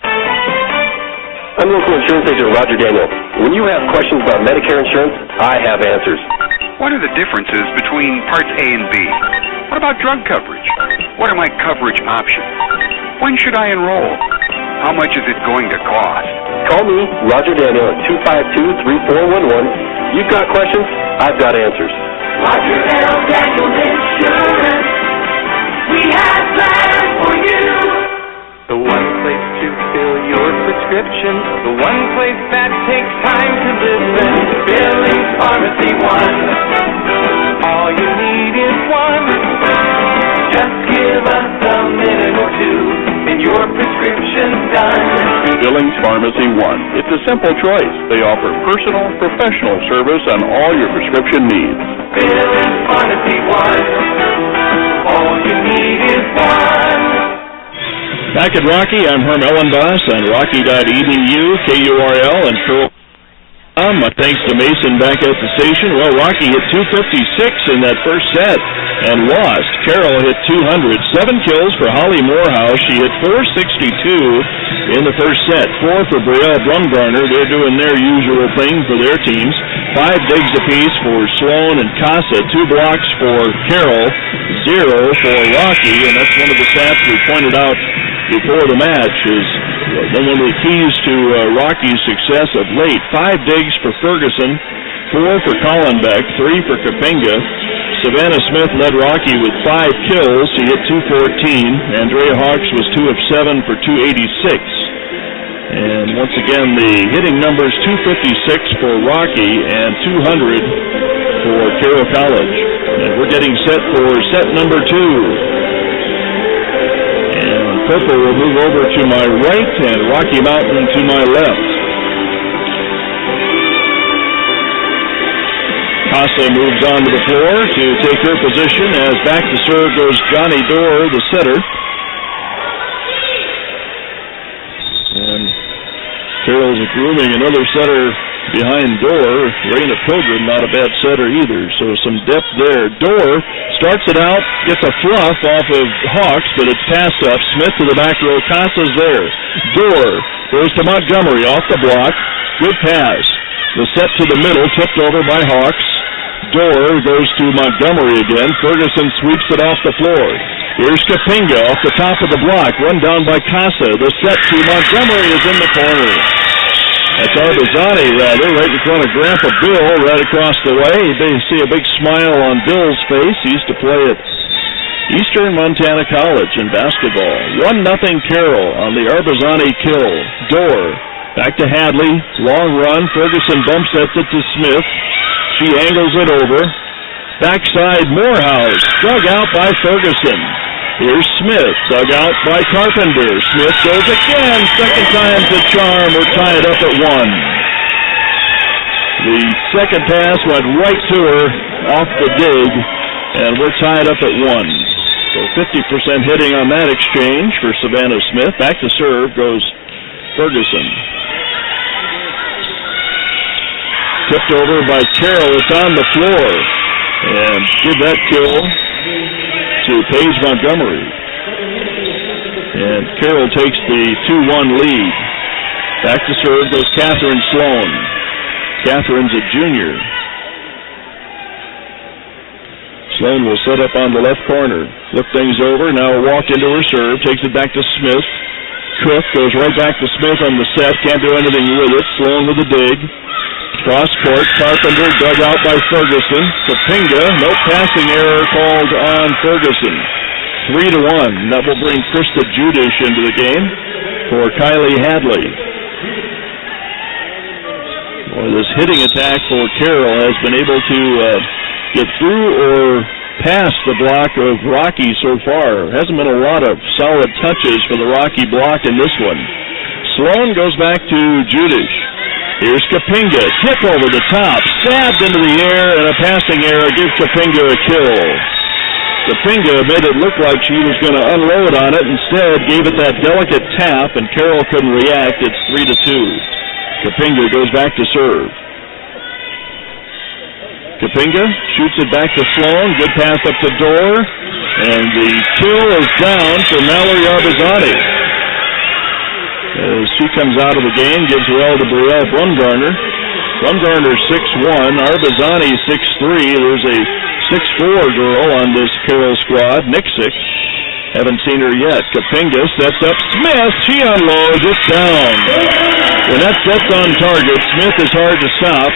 I'm local insurance agent Roger Daniel. When you have questions about Medicare insurance, I have answers. What are the differences between Parts A and B? What about drug coverage? What are my coverage options? When should I enroll? How much is it going to cost? Call me, Roger Daniel, at 252-3411. You've got questions, I've got answers. Roger L. Daniel Insurance. We have plans for you. The one place to fill your prescription, the one place that takes time to listen. Billings Pharmacy One. All you need is one. Just give us a minute or two, and your prescription's done. Billings Pharmacy One. It's a simple choice. They offer personal, professional service on all your prescription needs. Billings Pharmacy One. All you need is one. Back at Rocky, I'm Herm Ellenboss on Rocky.edu, KURL, and Carroll. My thanks to Mason back at the station. Well, Rocky hit 256 in that first set and lost. Carroll hit 200. 7 kills for Holly Morehouse. She hit 462 in the first set. 4 for Brielle Blumgarner. They're doing their usual thing for their teams. 5 digs apiece for Sloan and Casa. 2 blocks for Carroll. 0 for Rocky. And that's one of the stats we pointed out before the match is one of the keys to Rocky's success of late. 5 digs for Ferguson, 4 for Collenbeck, 3 for Kapinga. Savannah Smith led Rocky with 5 kills. He hit 214. Andrea Hawks was 2 of 7 for 286. And once again, the hitting numbers 256 for Rocky and 200 for Carroll College. And we're getting set for set number 2. Purple will move over to my right and Rocky Mountain to my left. Casa moves on to the floor to take her position as back to serve goes Johnny Dorr, the setter. And Carroll's grooming another setter behind Dorr. Raina Pilgrim, not a bad setter either, so some depth there. Dorr starts it out, gets a fluff off of Hawks, but it's passed up. Smith to the back row. Casa's there. Dorr goes to Montgomery off the block. Good pass. The set to the middle, tipped over by Hawks. Dorr goes to Montgomery again. Ferguson sweeps it off the floor. Here's Kapinga off the top of the block. Run down by Casa. The set to Montgomery is in the corner. That's Arbazani, rather, right in front of Grandpa Bill, right across the way. They see a big smile on Bill's face. He used to play at Eastern Montana College in basketball. 1-0 Carroll on the Arbazani kill. Dorr back to Hadley. Long run. Ferguson bump sets it to Smith. She angles it over. Backside Morehouse. Dug out by Ferguson. Here's Smith, dug out by Carpenter. Smith goes again. Second time's the charm. We're tied up at 1. The second pass went right to her off the dig, and we're tied up at 1. So 50% hitting on that exchange for Savannah Smith. Back to serve goes Ferguson. Tipped over by Carroll. It's on the floor. And give that kill to Paige Montgomery. And Carroll takes the 2-1 lead. Back to serve goes Catherine Sloan. Catherine's a junior. Sloan will set up on the left corner. Look things over. Now a walk into her serve. Takes it back to Smith. Cook goes right back to Smith on the set. Can't do anything with it. Sloan with a dig. Cross court, Carpenter dug out by Ferguson. Kapinga, no passing error called on Ferguson. 3-1. That will bring Krista Judish into the game for Kylie Hadley. Boy, this hitting attack for Carroll has been able to get through or past the block of Rocky so far. Hasn't been a lot of solid touches for the Rocky block in this one. Sloan goes back to Judish. Here's Kapinga. Tip over the top. Stabbed into the air, and a passing error gives Kapinga a kill. Kapinga made it look like she was going to unload on it. Instead, gave it that delicate tap, and Carroll couldn't react. It's 3-2. Kapinga goes back to serve. Kapinga shoots it back to Sloan. Good pass up the door. And the kill is down for Mallory Arbizani. As she comes out of the game, gives well to Brielle Brumgarner. Brumgarner 6'1", Arbizani 6'3". There's a 6'4" girl on this Carroll squad, Nixick. Haven't seen her yet. Kapinga sets up Smith. She unloads it down. When that set's on target, Smith is hard to stop.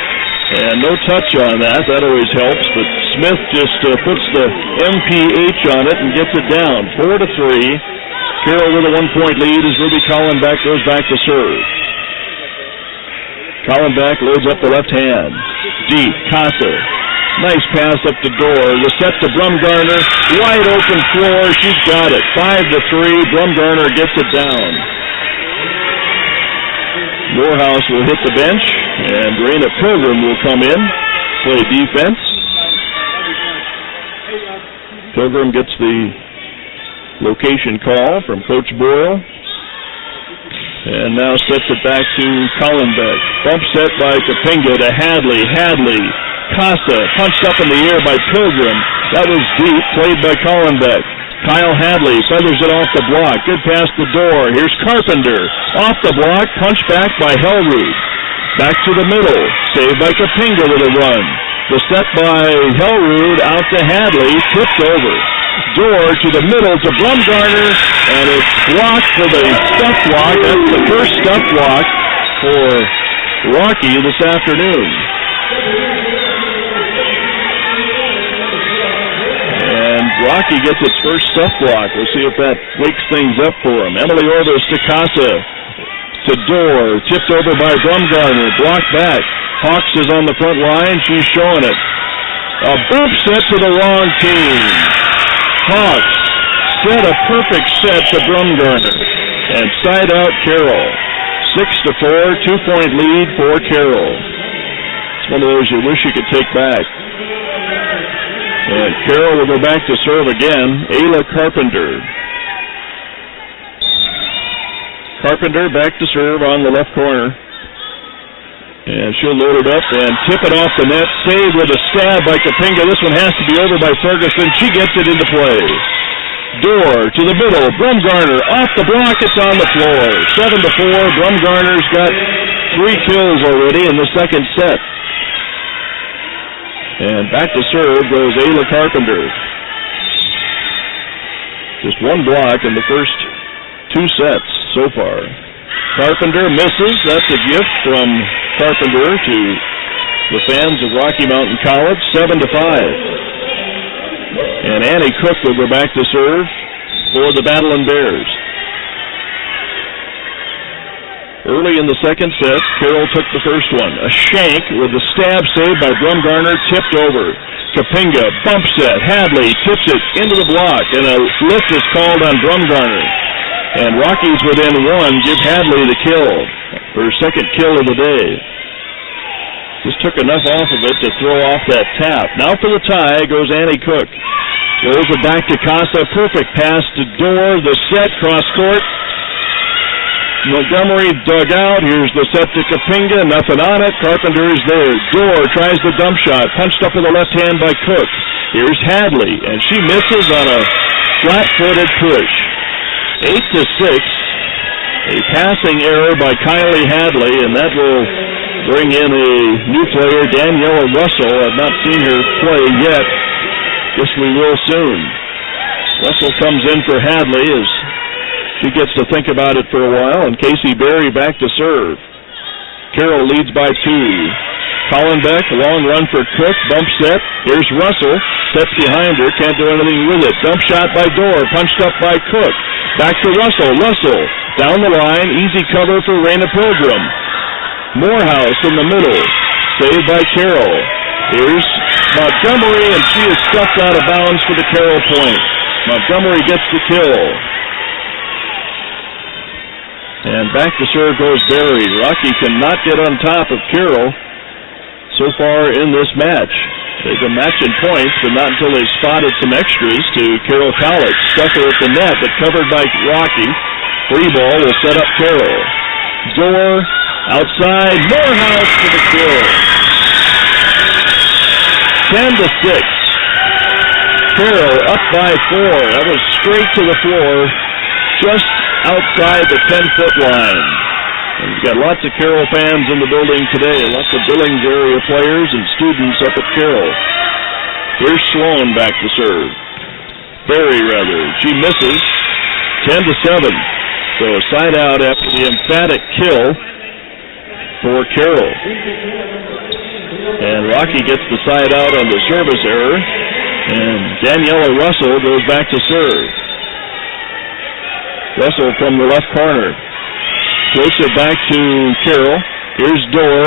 And no touch on that. That always helps. But Smith just puts the MPH on it and gets it down. 4-3. Carroll with a 1-point lead as Ruby Collenbeck goes back to serve. Collenbeck loads up the left hand. Deep. Casa. Nice pass up the door. The set to Brumgarner. Wide open floor. She's got it. 5-3. Brumgarner gets it down. Morehouse will hit the bench, and Raina Pilgrim will come in, play defense. Pilgrim gets the location call from Coach Boyle, and now sets it back to Collenbeck. Bump set by Kapinga to Hadley. Hadley, Casa, punched up in the air by Pilgrim. That was deep, played by Collenbeck. Kyle Hadley feathers it off the block. Good pass the door. Here's Carpenter. Off the block, punched back by Hellroot. Back to the middle. Saved by Kapinga with a run. The set by Hellroot out to Hadley. Tipped over. Door to the middle to Brumgarner. And it's blocked for the stuff block. That's the first stuff block for Rocky this afternoon. Rocky gets its first stuff block. We'll see if that wakes things up for him. Emily Orvis to Casa. To Dorr. Tipped over by Brumgarner. Blocked back. Hawks is on the front line. She's showing it. A bump set to the wrong team. Hawks set a perfect set to Brumgarner. And side out Carroll. 6-4. 2-point lead for Carroll. It's one of those you wish you could take back. And Carroll will go back to serve again. Ayla Carpenter. Carpenter back to serve on the left corner. And she'll load it up and tip it off the net. Saved with a stab by Kapinga. This one has to be over by Ferguson. She gets it into play. Door to the middle. Brumgarner off the block. It's on the floor. 7-4. Brumgarner's got 3 kills already in the second set. And back to serve goes Ayla Carpenter. Just one block in the first 2 sets so far. Carpenter misses. That's a gift from Carpenter to the fans of Rocky Mountain College. 7-5. And Annie Cook will go back to serve for the Battling Bears. Early in the second set, Carroll took the first one. A shank with a stab saved by Brumgarner, tipped over. Kapinga, bump set. Hadley tips it into the block, and a lift is called on Brumgarner. And Rockies within 1 give Hadley the kill, her second kill of the day. Just took enough off of it to throw off that tap. Now for the tie goes Annie Cook. Rolls it back to Casa. Perfect pass to Dorr. The set, cross court. Montgomery dug out. Here's the set to Kapinga. Nothing on it. Carpenter is there. Dorr tries the dump shot. Punched up with the left hand by Cook. Here's Hadley, and she misses on a flat-footed push. 8-6. A passing error by Kylie Hadley, and that will bring in a new player, Daniela Russell. I've not seen her play yet. Guess we will soon. Russell comes in for Hadley as she gets to think about it for a while, and Casey Berry back to serve. Carroll leads by 2. Collenbeck, a long run for Cook, bump set. Here's Russell, sets behind her, can't do anything with it. Dump shot by Dorr, punched up by Cook. Back to Russell. Russell down the line, easy cover for Raina Pilgrim. Morehouse in the middle, saved by Carroll. Here's Montgomery, and she is stuffed out of bounds for the Carroll point. Montgomery gets the kill. And back to serve goes Berry. Rocky cannot get on top of Carroll so far in this match. They've been matching points, but not until they spotted some extras to Carroll College. Stucker at the net, but covered by Rocky. Free ball will set up Carroll. Door outside. Morehouse for the kill. 10-6. Carroll up by 4. That was straight to the floor, just outside the 10-foot line. And we've got lots of Carroll fans in the building today, lots of Billings area players and students up at Carroll. Here's Sloan back to serve. Berry, rather. She misses. 10-7. So a side out after the emphatic kill for Carroll. And Rocky gets the side out on the service error. And Daniela Russell goes back to serve. Russell from the left corner. Floats it back to Carroll. Here's Dorr.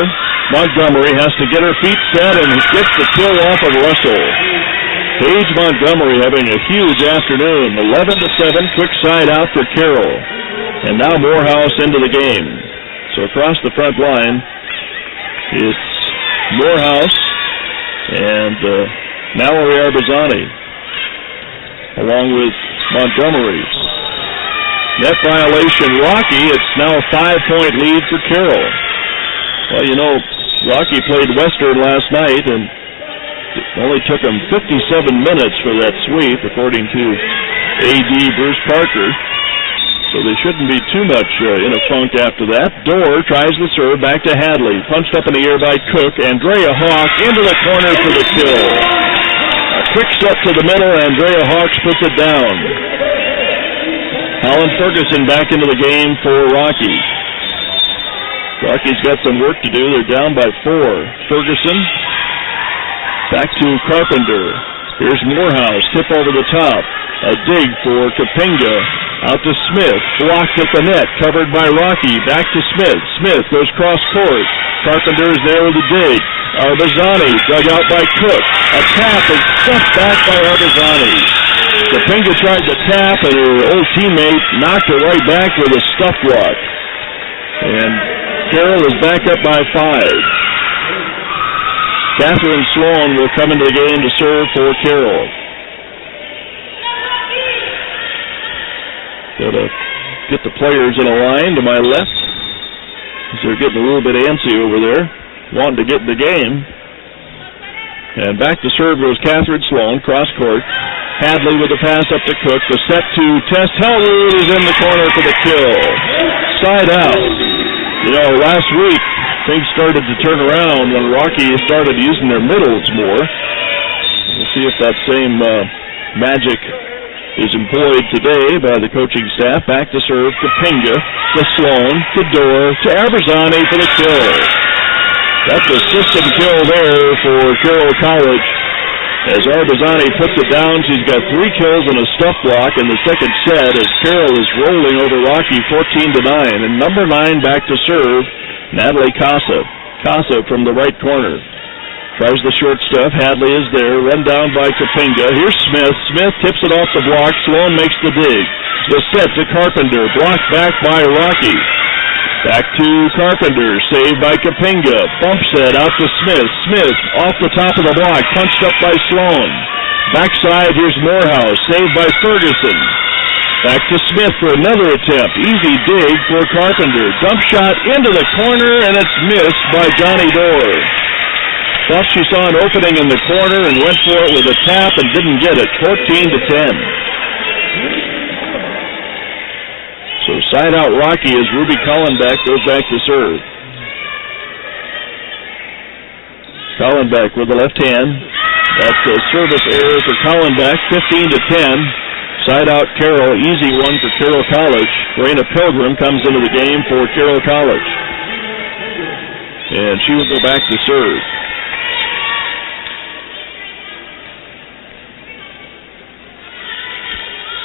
Montgomery has to get her feet set and gets the kill off of Russell. Paige Montgomery having a huge afternoon. 11-7, quick side out for Carroll. And now Morehouse into the game. So across the front line, it's Morehouse and Mallory Arbizani, along with Montgomery. Net violation, Rocky. It's now a 5-point lead for Carroll. Well, you know, Rocky played Western last night, and it only took him 57 minutes for that sweep, according to A.D. Bruce Parker. So they shouldn't be too much in a funk after that. Dorr tries the serve back to Hadley. Punched up in the air by Cook. Andrea Hawk into the corner for the kill. A quick step to the middle. Andrea Hawks puts it down. Colin Ferguson back into the game for Rocky. Rocky's got some work to do. They're down by 4. Ferguson back to Carpenter. Here's Morehouse. Tip over the top. A dig for Kapinga. Out to Smith. Blocked at the net. Covered by Rocky. Back to Smith. Smith goes cross court. Carpenter is there with a dig. Arbizani dug out by Cook. A tap is stuffed back by Arbizani. Kapinga tried to tap, and her old teammate knocked her right back with a stuff block. And Carroll is back up by 5. Catherine Sloan will come into the game to serve for Carroll. Gotta get the players in a line to my left, because they're getting a little bit antsy over there, wanting to get in the game. And back to serve goes Catherine Sloan, cross court. Hadley with the pass up to Cook. The set to Tess Hellroot is in the corner for the kill. Side out. You know, last week things started to turn around when Rocky started using their middles more. We'll see if that same magic is employed today by the coaching staff. Back to serve Kapinga, to Sloan, to Dorr, to Arbizani for the kill. That's a system kill there for Carroll College. As Arbizani puts it down, she's got 3 kills and a stuff block in the second set as Carroll is rolling over Rocky 14-9. And number 9 back to serve, Natalie Casa. Casa from the right corner. Tries the short stuff. Hadley is there. Run down by Kapinga. Here's Smith. Smith tips it off the block. Sloan makes the dig. The set to Carpenter. Blocked back by Rocky. Back to Carpenter. Saved by Kapinga. Bump set out to Smith. Smith off the top of the block. Punched up by Sloan. Backside, here's Morehouse. Saved by Ferguson. Back to Smith for another attempt. Easy dig for Carpenter. Dump shot into the corner, and it's missed by Johnny Dorr. Thought she saw an opening in the corner and went for it with a tap and didn't get it. 14-10. So side out Rocky as Ruby Collenbeck goes back to serve. Collenbeck with the left hand. That's a service error for Collenbeck. 15-10. Side out Carroll. Easy one for Carroll College. Raina Pilgrim comes into the game for Carroll College. And she will go back to serve.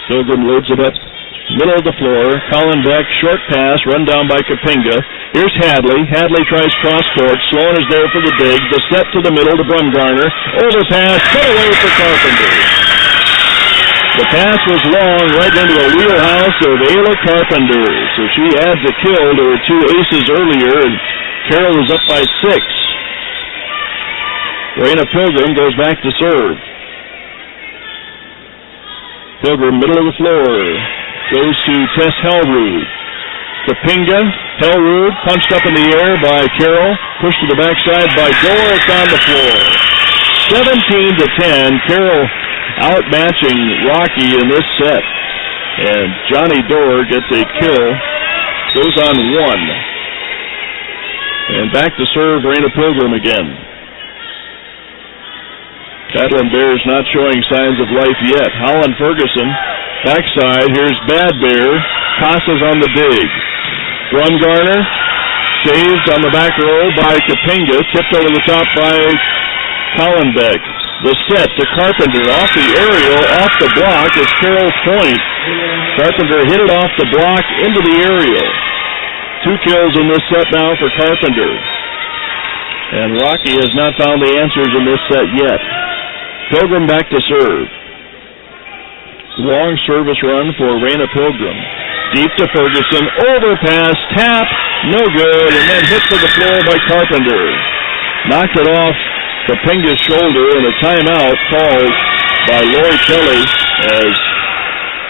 Pilgrim loads it up, middle of the floor. Collenbeck, short pass, run down by Kapinga. Here's Hadley. Hadley tries cross court. Sloan is there for the dig. The step to the middle to Brumgarner. Overpass, cut away for Carpenter. The pass was long, right into the wheelhouse of Ayla Carpenter. So she adds a kill to her 2 aces earlier, and Carroll is up by 6. Raina Pilgrim goes back to serve. Pilgrim, middle of the floor, goes to Tess Hellrud. Kapinga, Hellrud, punched up in the air by Carroll, pushed to the backside by Dorr. It's on the floor. 17-10, Carroll outmatching Rocky in this set. And Johnny Dorr gets a kill, goes on 1. And back to serve Raina Pilgrim again. Catlin Bears not showing signs of life yet. Holland Ferguson, backside. Here's Bad Bear. Casas on the dig. Brumgarner, saved on the back row by Kapinga. Tipped over the top by Collenbeck. The set to Carpenter off the aerial, off the block. It's Carroll's point. Carpenter hit it off the block into the aerial. 2 kills in this set now for Carpenter. And Rocky has not found the answers in this set yet. Pilgrim back to serve. Long service run for Raina Pilgrim. Deep to Ferguson, overpass, tap, no good, and then hit to the floor by Carpenter. Knocked it off Kapinga's shoulder, and a timeout called by Lori Kelly as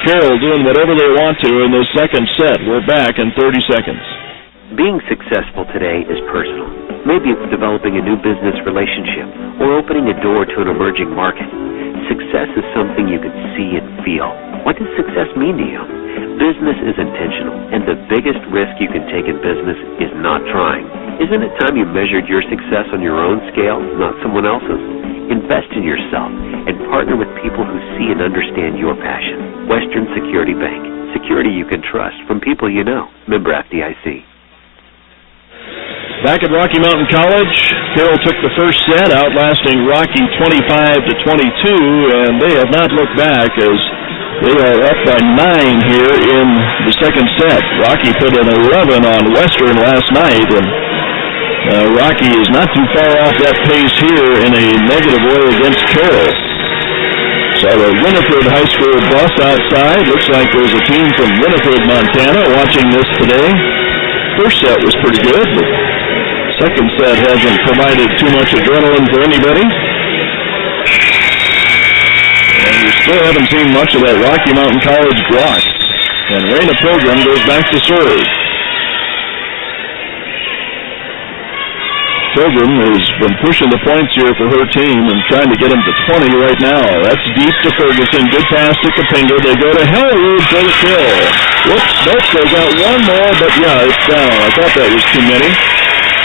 Carroll doing whatever they want to in this second set. We're back in 30 seconds. Being successful today is personal. Maybe it's developing a new business relationship or opening a door to an emerging market. Success is something you can see and feel. What does success mean to you? Business is intentional, and the biggest risk you can take in business is not trying. Isn't it time you measured your success on your own scale, not someone else's? Invest in yourself and partner with people who see and understand your passion. Western Security Bank. Security you can trust from people you know. Member FDIC. Back at Rocky Mountain College, Carroll took the first set, outlasting Rocky 25-22, and they have not looked back as they are up by 9 here in the second set. Rocky put an 11 on Western last night, and Rocky is not too far off that pace here in a negative way against Carroll. So the Winifred High School bus outside. Looks like there's a team from Winifred, Montana, watching this today. First set was pretty good, but second set hasn't provided too much adrenaline for anybody. And we still haven't seen much of that Rocky Mountain College block. And Raina Pilgrim goes back to serve. Pilgrim has been pushing the points here for her team and trying to get them to 20 right now. That's deep to Ferguson. Good pass to Kapinga. They go to Hellrud for the kill. Whoops, nope, they got one more, but yeah, it's down. I thought that was too many.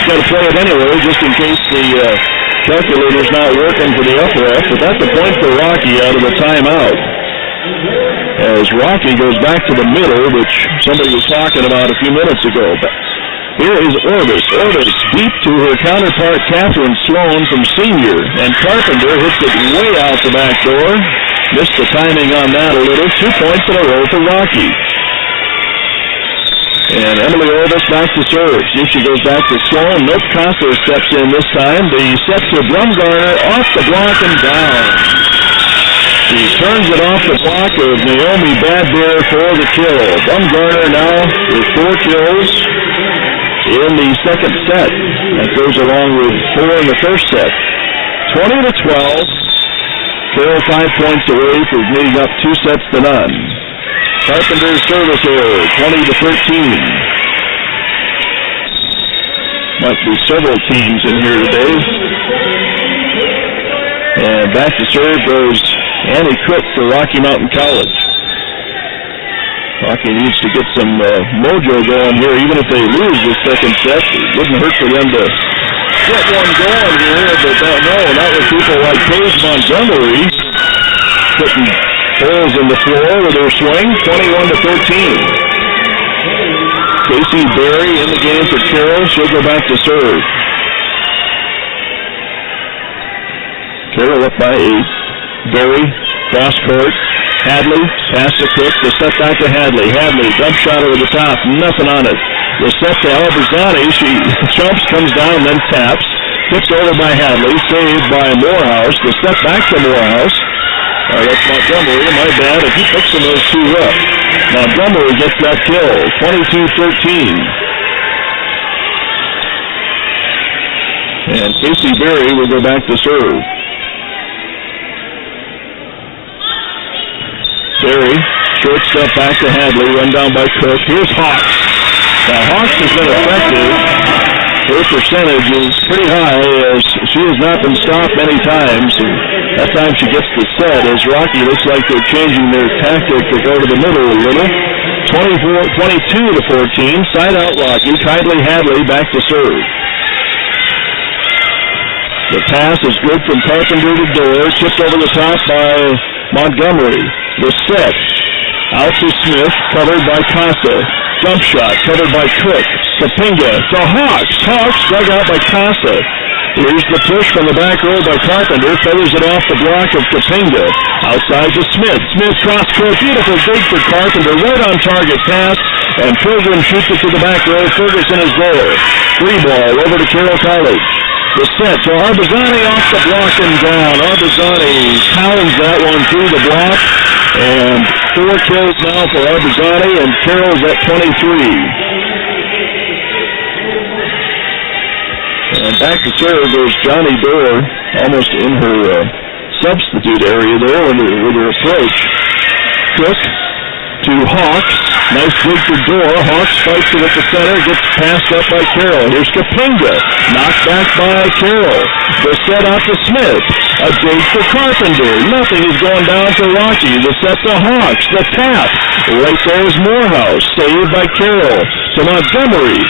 Got to play it anyway, just in case the calculator's not working for the up ref. But that's a point for Rocky out of the timeout. As Rocky goes back to the middle, which somebody was talking about a few minutes ago. But here is Orbis. Orbis deep to her counterpart, Catherine Sloan from senior. And Carpenter hits it way out the back door. Missed the timing on that a little. 2 points in a row for Rocky. And Emily Orbis back to serve. See if she goes back to Sloan. Nope, Costa steps in this time. The set to Brumgarner, off the block and down. She turns it off the block of Naomi Badbear for the kill. Brumgarner now with 4 kills in the second set. That goes along with 4 in the first set. 20-12. Carroll 5 points away from leading up 2 sets to none. Carpenter's service error, 20-13. Might be several teams in here today. And back to serve goes Annie Cook for Rocky Mountain College. Rocky needs to get some mojo going here. Even if they lose the second set, it wouldn't hurt for them to get one going here. But no, not with people like Paige Montgomery putting holes in the floor with her swing. 21-13. Casey Berry in the game for Carroll. She'll go back to serve. Carroll up by 8. Berry, cross court. Hadley, pass to Cook, the set back to Hadley. Hadley, dump shot over the top, nothing on it. The set to Alabazani, she jumps, comes down, then taps. Tipped over by Hadley, saved by Morehouse. The set back to Morehouse. That's Montgomery, my bad. If he picks those two up. Montgomery gets that kill, 22-13. And Casey Berry will go back to serve. Berry, short step back to Hadley, run down by Cook. Here's Hawks. Now Hawks has been effective. Her percentage is pretty high as she has not been stopped many times. And that time she gets the set as Rocky looks like they're changing their tactic to go to the middle a little. 22-14, side out Rocky. Kindly Hadley back to serve. The pass is good from Carpenter to Dorr, chipped over the top by Montgomery. The set out to Smith, covered by Casa. Jump shot covered by Cook. Kapinga to Hawks. Hawks dug out by Casa. Here's the push from the back row by Carpenter. Feathers it off the block of Kapinga. Outside to Smith. Smith cross court. Beautiful dig for Carpenter. Right on target pass. And Pilgrim shoots it to the back row. Ferguson is there. Free ball over to Carroll College. The set to Arbizani off the block and down. Arbizani pounds that one through the block. And 4 kills now for Arbizani, and Carroll's at 23. And back to serve goes Johnny Dorr, almost in her substitute area there with her approach. Cook to Hawks. Nice dig for Dorr. Hawks fights it at the center, gets passed up by Carroll. Here's Kapinga. Knocked back by Carroll. The set out to Smith. A dig for Carpenter. Nothing is going down for Rocky. The set to Hawks. The tap. Right there is Morehouse. Saved by Carroll. To Montgomery.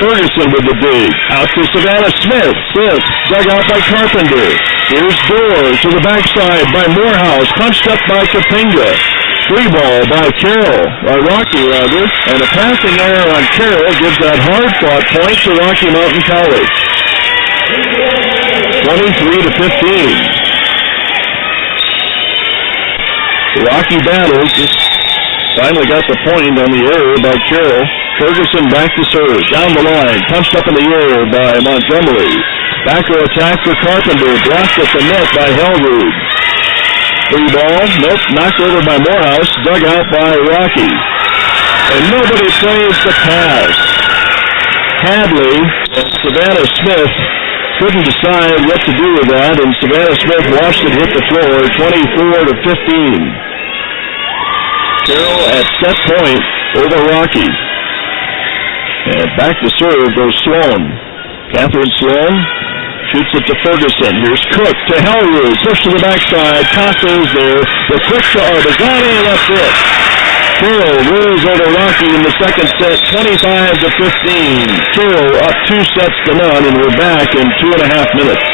Ferguson with the dig. Out to Savannah Smith. Smith dug out by Carpenter. Here's Dorr to the backside by Morehouse. Punched up by Kapinga. Free ball by Carroll, by Rocky rather, and a passing error on Carroll gives that hard-fought point to Rocky Mountain College. 23-15. Rocky battles, just finally got the point on the error by Carroll. Ferguson back to serve, down the line, punched up in the air by Montgomery. Back row attack for Carpenter, blocked at the net by Hellrood. Free ball, nope, knocked over by Morehouse, dug out by Rocky. And nobody plays the pass. Hadley and Savannah Smith couldn't decide what to do with that, and Savannah Smith watched it hit the floor, 24-15. Carroll at set point over Rocky. And back to serve goes Sloan. Catherine Sloan shoots it to Ferguson. Here's Cook to Hellrood. Push to the backside. Casa is there. The quick to Arbizani, and that's it. Carroll rules over Rocky in the second set, 25-15. Carroll up 2 sets to none, and we're back in 2.5 minutes.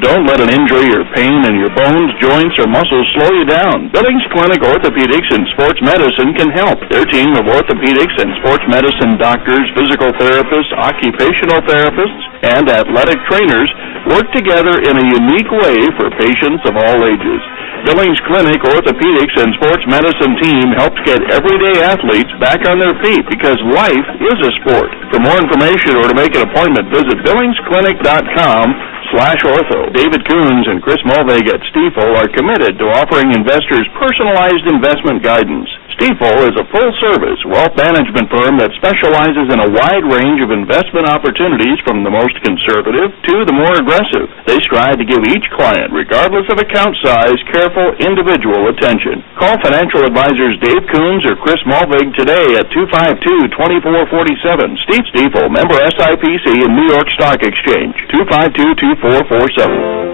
Don't let an injury or pain in your bones, joints, or muscles slow you down. Billings Clinic Orthopedics and Sports Medicine can help. Their team of orthopedics and sports medicine doctors, physical therapists, occupational therapists, and athletic trainers work together in a unique way for patients of all ages. Billings Clinic Orthopedics and Sports Medicine team helps get everyday athletes back on their feet because life is a sport. For more information or to make an appointment, visit billingsclinic.com/ortho. David Coons and Chris Mulvig at Stifel are committed to offering investors personalized investment guidance. Stifel is a full-service wealth management firm that specializes in a wide range of investment opportunities from the most conservative to the more aggressive. They strive to give each client, regardless of account size, careful individual attention. Call financial advisors Dave Coons or Chris Mulvig today at 252-2447. Steve Stifel, member SIPC and New York Stock Exchange, 252-2447.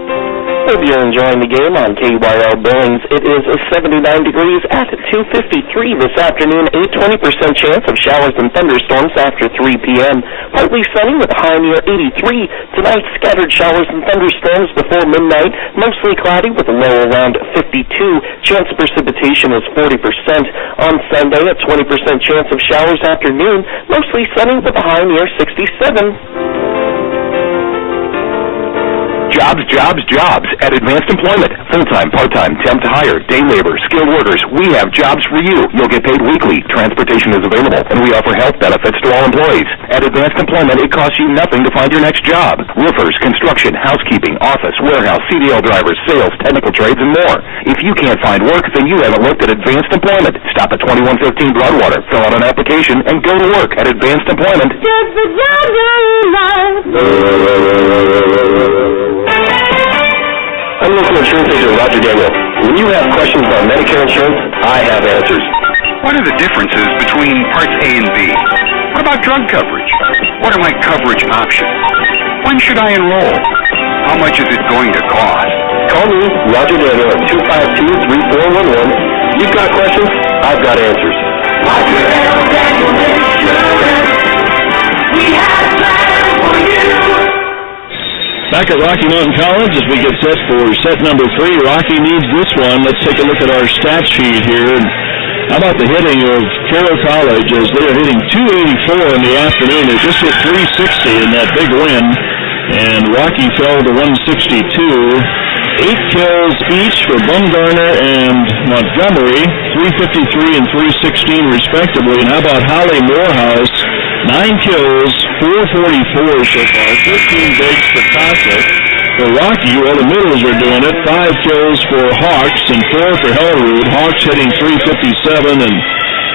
Hope you're enjoying the game on KYL Billings. It is 79 degrees at 2:53 this afternoon. A 20% chance of showers and thunderstorms after 3 p.m. Partly sunny with a high near 83. Tonight, scattered showers and thunderstorms before midnight. Mostly cloudy with a low around 52. Chance of precipitation is 40%. On Sunday, a 20% chance of showers afternoon. Mostly sunny with a high near 67. Jobs, jobs, jobs at Advanced Employment. Full-time, part-time, temp to hire, day labor, skilled workers. We have jobs for you. You'll get paid weekly. Transportation is available, and we offer health benefits to all employees. At Advanced Employment, it costs you nothing to find your next job. Roofers, construction, housekeeping, office, warehouse, CDL drivers, sales, technical trades, and more. If you can't find work, then you haven't looked at Advanced Employment. Stop at 2115 Broadwater, fill out an application, and go to work at Advanced Employment. Just the job you love. I'm local insurance agent Roger Daniel. When you have questions about Medicare insurance, I have answers. What are the differences between Parts A and B? What about drug coverage? What are my coverage options? When should I enroll? How much is it going to cost? Call me, Roger Daniel, at 252-3411. You've got questions, I've got answers. Roger Daniel Insurance. We have plans for you. Back at Rocky Mountain College as we get set for set number 3. Rocky needs this one. Let's take a look at our stat sheet here. How about the hitting of Carroll College as they are hitting .284 in the afternoon. They just hit .360 in that big win, and Rocky fell to .162. 8 kills each for Bumgarner and Montgomery, .353 and .316 respectively. And how about Holly Morehouse? 9 kills, .444 so far, 13 bigs for Cossack. For Rocky, well, the middles are doing it. 5 kills for Hawks and 4 for Hellrood. Hawks hitting .357 and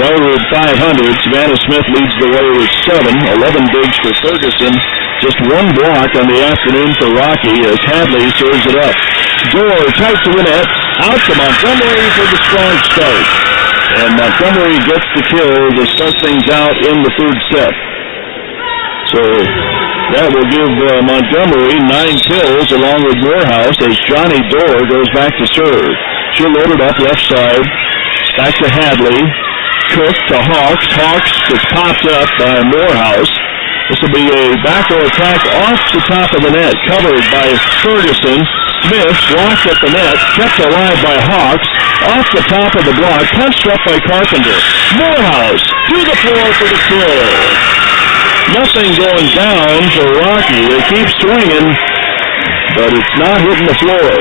Hellrood .500. Savannah Smith leads the way with 7, 11 bigs for Ferguson. Just 1 block on the afternoon for Rocky as Hadley serves it up. Door tight to the net, out to Montgomery for the strong start. And Montgomery gets the kill to start things out in the third set. So that will give Montgomery 9 kills along with Morehouse as Johnny Dorr goes back to serve. She'll load it up left side. Back to Hadley. Cook to Hawks. Hawks gets popped up by Morehouse. This will be a backdoor attack off the top of the net, covered by Ferguson. Smith blocked at the net, kept alive by Hawks. Off the top of the block, punched up by Carpenter. Morehouse to the floor for the kill. Nothing going down for Rocky. They keep swinging, but it's not hitting the floor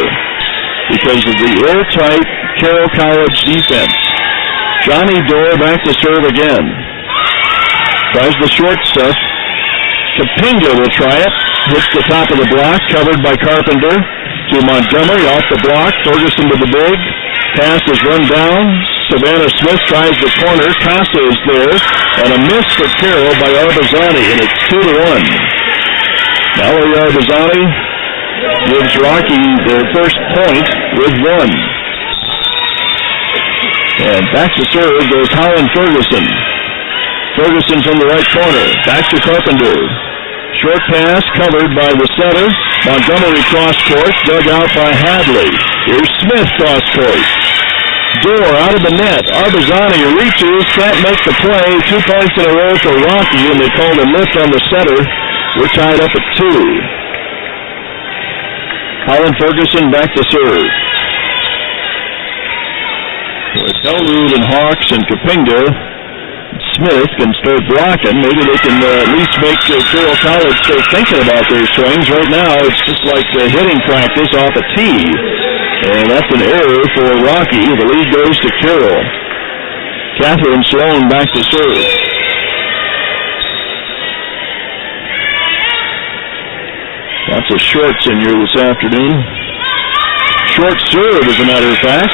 because of the airtight Carroll College defense. Johnny Dorr back to serve again. Tries the short stuff. Kapinga will try it. Hits the top of the block, covered by Carpenter. To Montgomery, off the block. Ferguson to the big. Pass is run down. Savannah Smith tries the corner. Casa is there. And a miss for Carroll by Arbazani, and it's 2-1. Mallory Arbazani gives Rocky their first point with 1. And back to serve goes Holland Ferguson. Ferguson from the right corner. Back to Carpenter. Short pass covered by the setter. Montgomery cross court, dug out by Hadley. Here's Smith cross court. Dorr out of the net. Arbazani reaches, can't make the play. 2 points in a row for Rocky, and they called a lift on the setter. We're tied up at 2. Holland Ferguson back to serve. With Hellrood and Hawks and Kapinga, Smith can start blocking. Maybe they can at least make Carroll College start thinking about their swings. Right now, it's just like hitting practice off a tee. And that's an error for Rocky. The lead goes to Carroll. Catherine Sloan back to serve. Lots of shorts in here this afternoon. Short serve, as a matter of fact.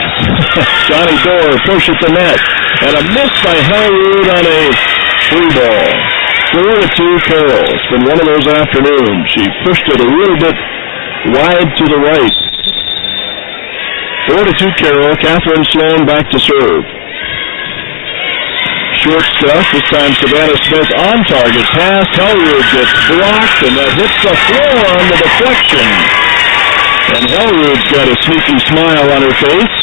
Johnny Dorr push at the net. And a miss by Hellrood on a free ball. 4-2 Carroll. It's been one of those afternoons. She pushed it a little bit wide to the right. 4-2 Carroll. Catherine Sloan back to serve. Short stuff. This time Savannah Smith on target. Pass. Hellrood gets blocked, and that hits the floor on the deflection. And Hellrood's got a sneaky smile on her face.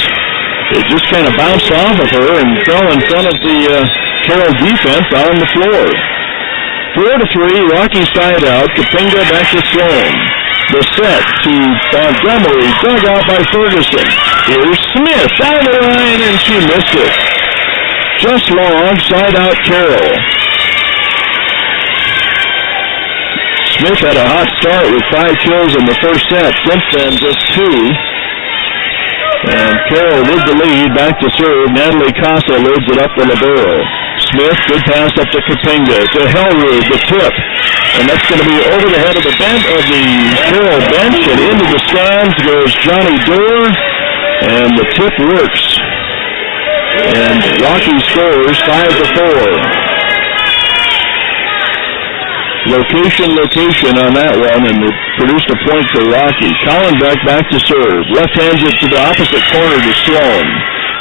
It just kind of bounced off of her and fell in front of the Carroll defense on the floor. 4-3, Rocky side out. Kapinga back to Sloan. The set to Montgomery, dug out by Ferguson. Here's Smith down the line, and she missed it. Just long, side out Carroll. Smith had a hot start with 5 kills in the first set. Since then, just 2. And Carroll with the lead, back to serve. Natalie Casa loads it up the libero. Smith, good pass up to Kapinga. To Hellwood, the tip. And that's going to be over the head of the bench, of the Carroll bench, and into the stands goes Johnny Dorr. And the tip works. And Rocky scores 5-4. Location on that one, and it produced a point for Rocky. Collenbeck back to serve. Left hands it to the opposite corner to Sloan.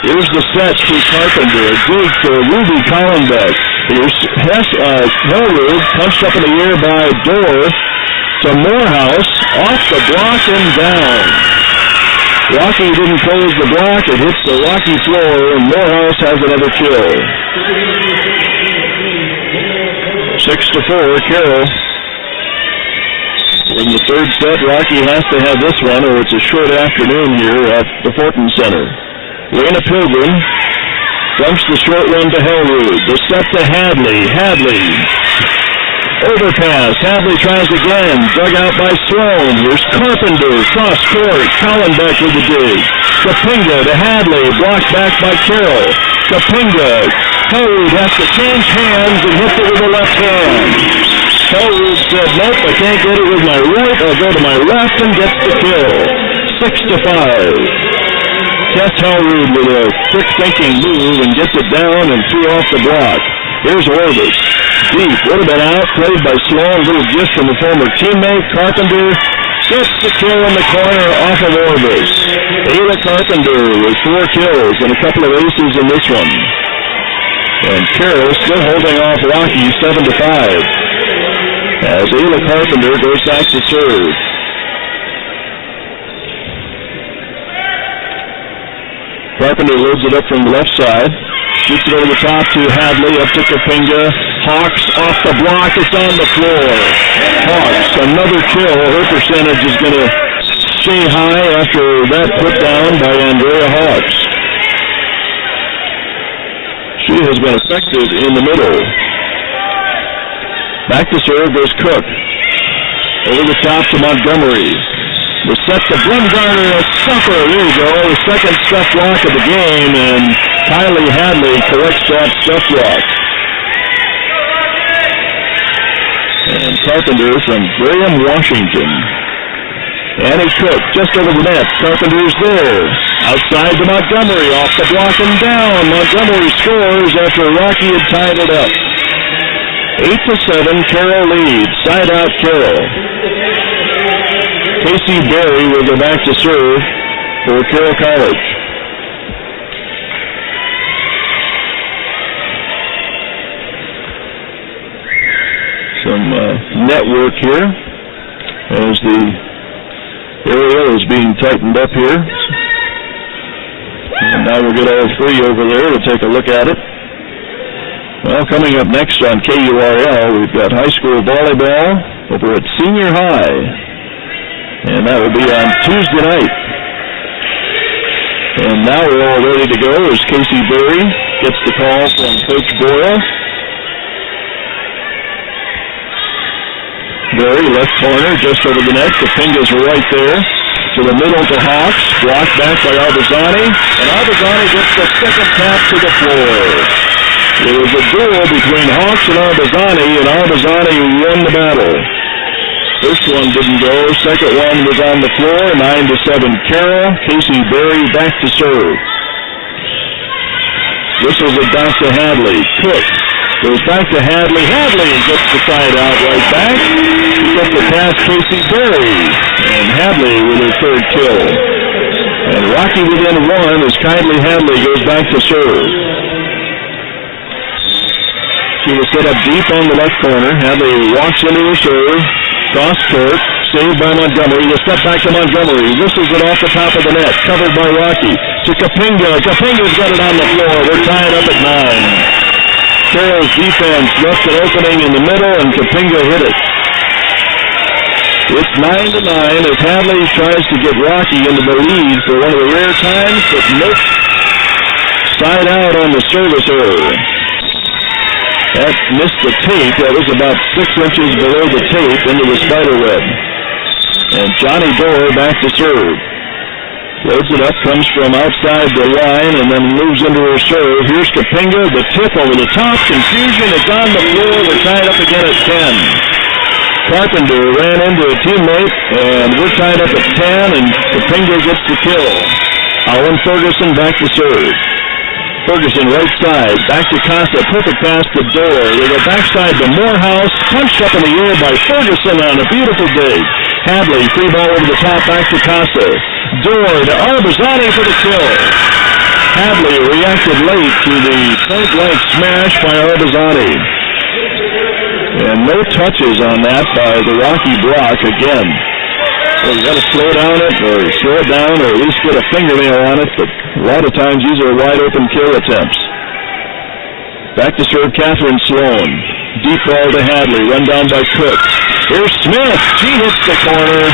Here's the set to Carpenter. A dig to Ruby Collenbeck. Here's Hellwood, punched up in the air by Dorr to Morehouse. Off the block and down. Rocky didn't close the block. It hits the Rocky floor, and Morehouse has another kill. 6-4, Carroll. In the third set, Rocky has to have this one, or it's a short afternoon here at the Fortin Center. Lena Pilgrim dumps the short one to Hellwood. The set to Hadley. Hadley. Overpass. Hadley tries again. Dug out by Sloan. Here's Carpenter. Cross court. Collenbeck with the dig. Kapinga to Hadley. Blocked back by Carroll. Kapinga. Hellwood has to change hands and hits it with the left hand. Hellwood said, nope, I can't get it with my right. I'll go to my left and gets the kill. 6-5. Tess Hellwood with a quick thinking move and gets it down and threw off the block. Here's Orvis. Deep. Would have been out. Played by Sloan. Little gift from a former teammate. Carpenter gets the kill in the corner off of Orvis. Ayla Carpenter with 4 kills and a couple of aces in this one. And Carroll still holding off Rocky 7-5. As Ayla Carpenter goes back to serve. Carpenter loads it up from the left side. Shoots it over the top to Hadley, up to Kapinga. Hawks off the block, it's on the floor. Hawks, another kill. Her percentage is going to stay high after that put down by Andrea Hawks. She has been effective in the middle. Back to serve goes Cook. Over the top to Montgomery. The set to Blumgarner, a stuffer. There you go. The second stuff block of the game, and Kylie Hadley corrects that stuff block. And Carpenter from Graham, Washington. Annie Cook just over the net. Carpenter's there. Outside to Montgomery, off the block and down. Montgomery scores after Rocky had tied it up. 8-7, Carroll leads. Side out Carroll. Casey Berry will go back to serve for Carroll College. Some network here as the area is being tightened up here. And now we'll get all 3 over there to take a look at it. Well, coming up next on KURL, we've got high school volleyball over at Senior High. And that will be on Tuesday night. And now we're all ready to go as Casey Berry gets the call from Coach Boyle. Berry, left corner, just over the net. The fingers are right there. To the middle to Hawks. Blocked back by Arbazani. And Arbazani gets the second tap to the floor. It was a duel between Hawks and Arbazani won the battle. First one didn't go. Second one was on the floor. 9-7 Carroll. Casey Berry back to serve. Whistles it back to Hadley. Cook goes back to Hadley. Hadley gets the side out right back. He gets it past Casey Berry. And Hadley with her third kill. And Rocky within 1 as Kylie Hadley goes back to serve. She was set up deep on the left corner. Hadley walks into her serve. Cross court, saved by Montgomery. The step back to Montgomery. Whistles it off the top of the net. Covered by Rocky. To Kapinga. Kapinga's got it on the floor. They're tied up at 9. Carroll's defense left an opening in the middle, and Kapinga hit it. It's 9-9 as Hadley tries to get Rocky into the lead for one of the rare times, but nope. Side out on the service error. That missed the tape. That was about 6 inches below the tape into the spider web. And Johnny Dorr back to serve. Loads it up, comes from outside the line, and then moves into her serve. Here's Kapinga, the tip over the top. Confusion, it's on the floor. We're tied up again at 10. Carpenter ran into a teammate, and we're tied up at 10, and Kapinga gets the kill. Owen Ferguson back to serve. Ferguson right side, back to Casa, perfect pass to Dorr. They go backside to Morehouse, punched up in the air by Ferguson on a beautiful dig. Hadley, free ball over the top, back to Casa. Dorr to Arbazani for the kill. Hadley reacted late to the point-blank smash by Arbazani. And no touches on that by the Rocky block again. So you got to slow down it, or slow it down, or at least get a fingernail on it, but a lot of times these are wide-open kill attempts. Back to serve Catherine Sloan. Deep ball to Hadley, run down by Cook. Here's Smith. She hits the corner,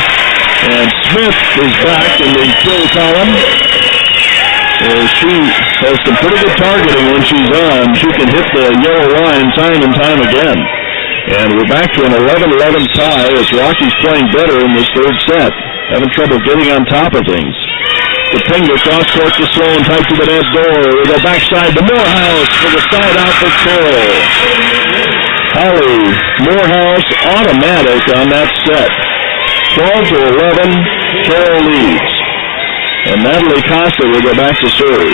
and Smith is back in the kill column. She has some pretty good targeting when she's on. She can hit the yellow line time and time again. And we're back to an 11-11 tie as Rocky's playing better in this third set. Having trouble getting on top of things. Kapinga cross court to Sloan, tight to the net door. We go backside to Morehouse for the side out for Carroll. Holly Morehouse automatic on that set. 12-11, Carroll leads. And Natalie Costa will go back to serve.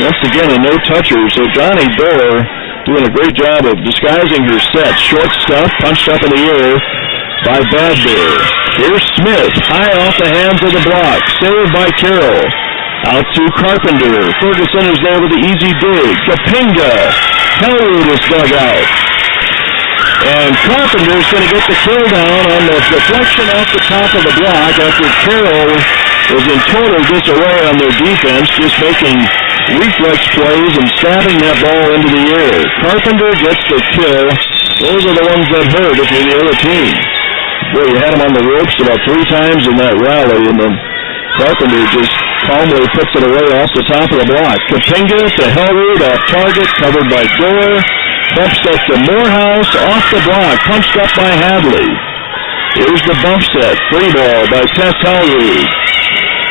Once again, a no-toucher, so Johnny Dorr doing a great job of disguising her set. Short stuff, punched up in the air by Bad Bear. Here's Smith, high off the hands of the block. Saved by Carroll. Out to Carpenter. Ferguson is there with the easy dig. Kapinga. Hellwood is dug out. And Carpenter's going to get the kill down on the deflection off the top of the block after Carroll was in total disarray on their defense, just making reflex plays and stabbing that ball into the air. Carpenter gets the kill. Those are the ones that hurt if you're the other team. Boy, you had him on the ropes about 3 times in that rally, and then Carpenter just calmly puts it away off the top of the block. Kapinga to Hellwood, off target, covered by Dorr. Bump set to Morehouse, off the block, punched up by Hadley. Here's the bump set, free ball by Tess Hellwood.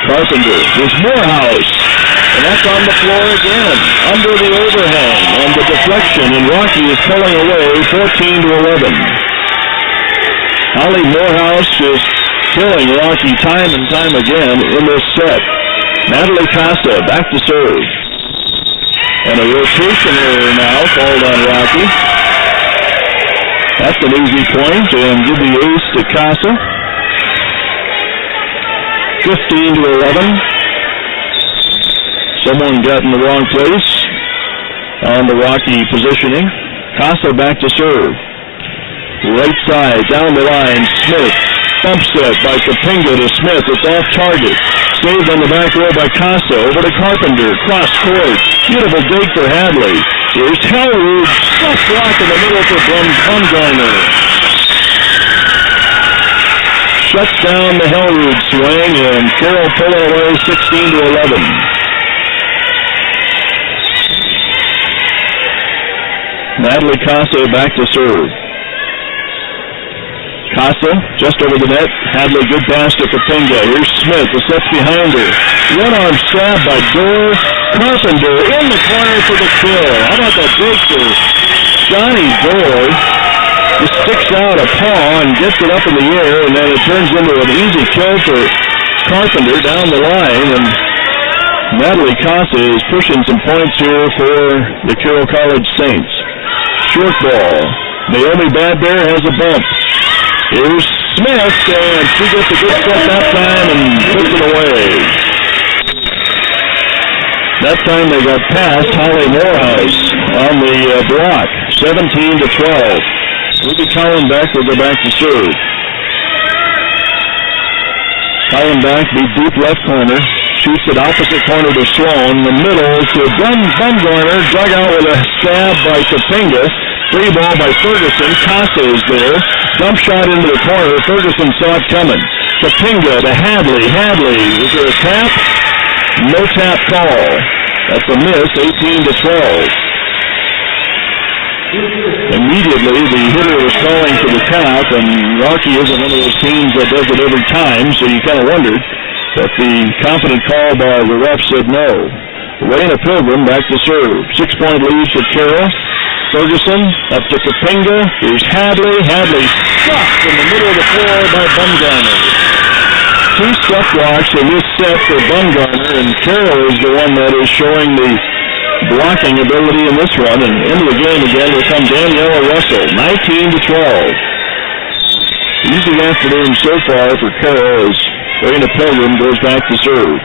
Carpenter, here's Morehouse. And that's on the floor again, under the overhang, and the deflection, and Rocky is pulling away 14-11. Holly Morehouse is killing Rocky time and time again in this set. Natalie Costa back to serve. And a rotation error now called on Rocky. That's an easy point, and give the ace to Costa. 15-11. Someone got in the wrong place on the Rocky positioning. Costa back to serve. Right side, down the line, Smith. Bump set by Kapinga to Smith. It's off target. Saved on the back row by Costa. Over to Carpenter. Cross court. Beautiful dig for Hadley. Here's Hellwood. Stuff block in the middle for Bumgarner. Shuts down the Hellwood swing, and Carroll pulling away 16-11. Natalie Costa back to serve. Costa just over the net. Hadley, good pass to Kapinga. Here's Smith. The set's behind her. One-arm stab by Dorr. Carpenter in the corner for the kill. How about that dig for Johnny Dorr? Just sticks out a paw and gets it up in the air, and then it turns into an easy kill for Carpenter down the line. And Natalie Costa is pushing some points here for the Carroll College Saints. Short ball. Naomi Bad Bear has a bump. Here's Smith, and she gets a good set that time and puts it away. That time they got past Holly Morehouse on the block, 17-12. Ruby Collenbeck will go back to serve. Collenbeck beat deep left corner. Shoots it opposite corner to Sloan. The middle to Bumgarner. Dug out with a stab by Kapinga. Free ball by Ferguson. Costa is there. Dump shot into the corner. Ferguson saw it coming. Kapinga to Hadley. Hadley, is there a tap? No tap call. That's a miss, 18-12. immediately the hitter was calling for the tap, and Rocky isn't one of those teams that does it every time, so you kind of wondered. But the confident call by the ref said no. Raina Pilgrim back to serve. 6-point lead for Carroll. Ferguson up to Kapinga. Here's Hadley. Hadley stuck in the middle of the floor by Bumgarner. 2 step blocks in this set for Bumgarner, and Carroll is the one that is showing the blocking ability in this one. And into the game again will come Daniela Russell, 19-12. Easy afternoon so far for Carroll as Raina Pilgrim goes back to serve.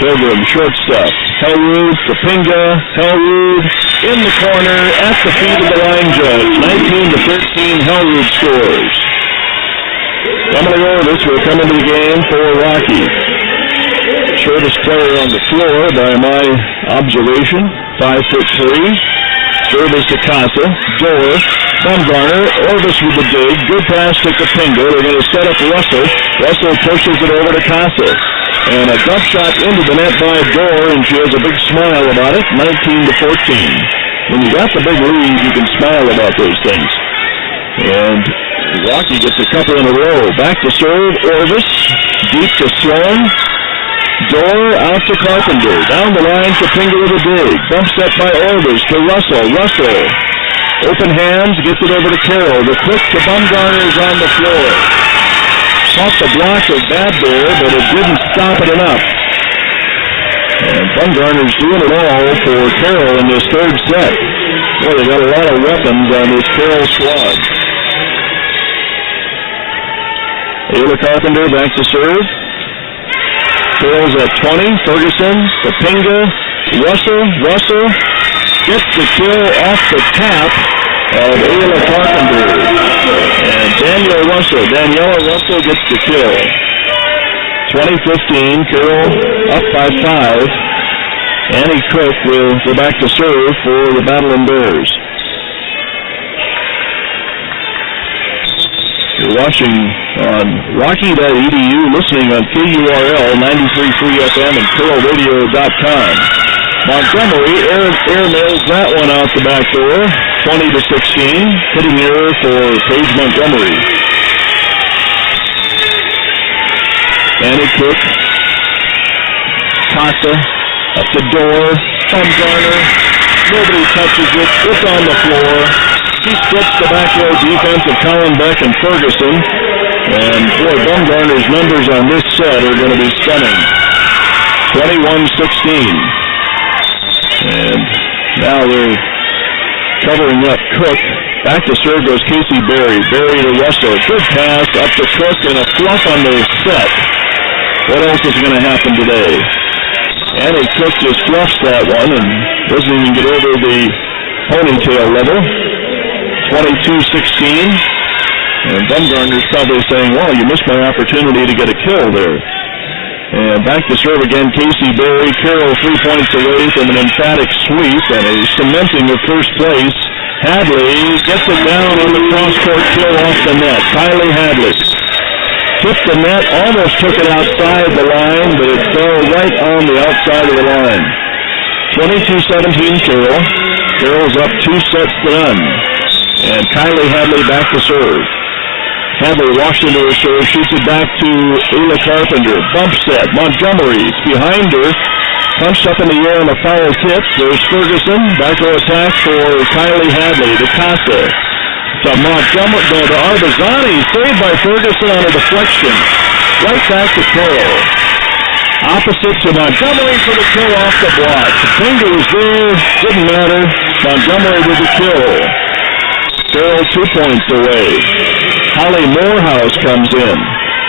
Pilgrim, shortstop. Hellwood, Kapinga, Hellwood in the corner at the feet of the line judge. 19-13, Hellwood scores. Emily Orvis will come into the game for Rocky. Shortest player on the floor by my observation, 5'3". Service to Casa. Door. Bumgarner. Orvis with the dig. Good pass to Kapinga. They're going to set up Russell. Russell pushes it over to Casa. And a dump shot into the net by Door, and she has a big smile about it, 19-14. When you got the big lead, you can smile about those things. And Rocky gets a couple in a row. Back to serve, Orvis. Deep to Sloan. Door out to Carpenter. Down the line, Kapinga with a dig. Bump set by Orvis to Russell. Russell. Open hands, gets it over to Carroll. The quick to Bumgarner is on the floor. Caught the block of bad there, but it didn't stop it enough. And Bumgarner's doing it all for Carroll in this third set. Boy, they got a lot of weapons on this Carroll squad. Ayla Carpenter back to serve. Carroll's at 20. Ferguson, Kapinga, Russell gets the kill off the tap of Ayla Carpenter. And Daniela Russell gets the kill. 20-15, Carroll up by 5. Annie Cook will go back to serve for the Battling Bears. You're watching on Rocky.edu, listening on KURL 93.3 FM and CarrollRadio.com. Montgomery airmails that one out the back door, 20-16. Hitting error for Paige Montgomery. Annie Cook, Casa, up the door, Bumgarner. Nobody touches it. It's on the floor. He splits the back row defense of Colin Beck and Ferguson. And boy, Bumgarner's numbers on this set are going to be stunning. 21-16. And now they're covering up Cook. Back to serve goes Casey Berry. Berry to Russell. Good pass up to Cook and a fluff on the set. What else is going to happen today? Annie Cook just fluffs that one and doesn't even get over the ponytail level. 22-16. And Bumgarner's probably saying, well, you missed my opportunity to get a kill there. And back to serve again, Casey Berry. Carroll 3 points away from an emphatic sweep and a cementing of first place. Hadley gets it down on the cross-court kill off the net. Kylie Hadley tipped the net, almost took it outside the line, but it fell right on the outside of the line. 22-17 Carroll. Carroll's up 2 sets to none. And Kylie Hadley back to serve. Hadley washed into her serve, shoots it back to Ayla Carpenter. Bump set. Montgomery's behind her. Punched up in the air on a foul tip. There's Ferguson. Back row attack for Kylie Hadley. To Casa. To Montgomery. To Arbazani. Saved by Ferguson on a deflection. Right back to Carroll. Opposite to Montgomery for the kill off the block. The finger was there. Didn't matter. Montgomery with the kill. Carroll 2 points away. Holly Morehouse comes in.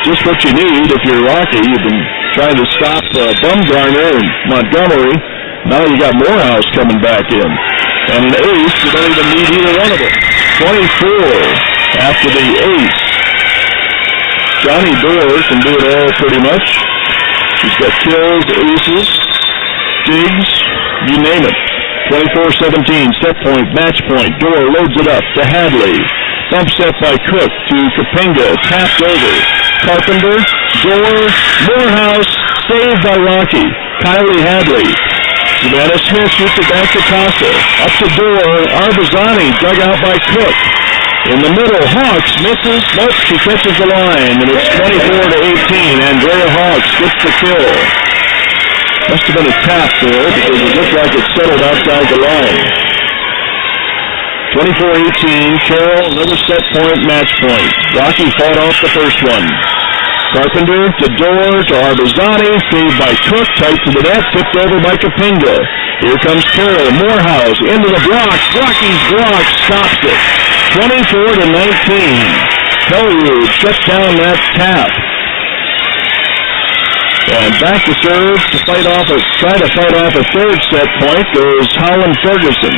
Just what you need if you're Rocky. You've been trying to stop Bumgarner and Montgomery. Now you got Morehouse coming back in. And an ace, you don't even need either one of them. 24 after the ace. Johnny Doerr can do it all pretty much. He's got kills, aces, digs, you name it. 24-17, set point, match point. Doerr loads it up to Hadley. Bump set by Cook to Kapinga, tapped over. Carpenter, Doerr, Morehouse, saved by Rocky. Kylie Hadley Savannah Smith shoots it back to Casa. Up the door, Arbazani dug out by Cook. In the middle, Hawks misses. Nope, she catches the line, and it's 24-18. Andrea Hawks gets the kill. Must have been a tap there because it looked like it settled outside the line. 24-18, Carroll, another set point, match point. Rocky fought off the first one. Carpenter to Door to Arbazani, saved by Cook, tight to the net, tipped over by Kapinga. Here comes Carroll, Morehouse, into the block. Rocky's block stops it. 24-19. Pellerud shuts down that tap. And back to serve to try to fight off a third set point goes Holland Ferguson.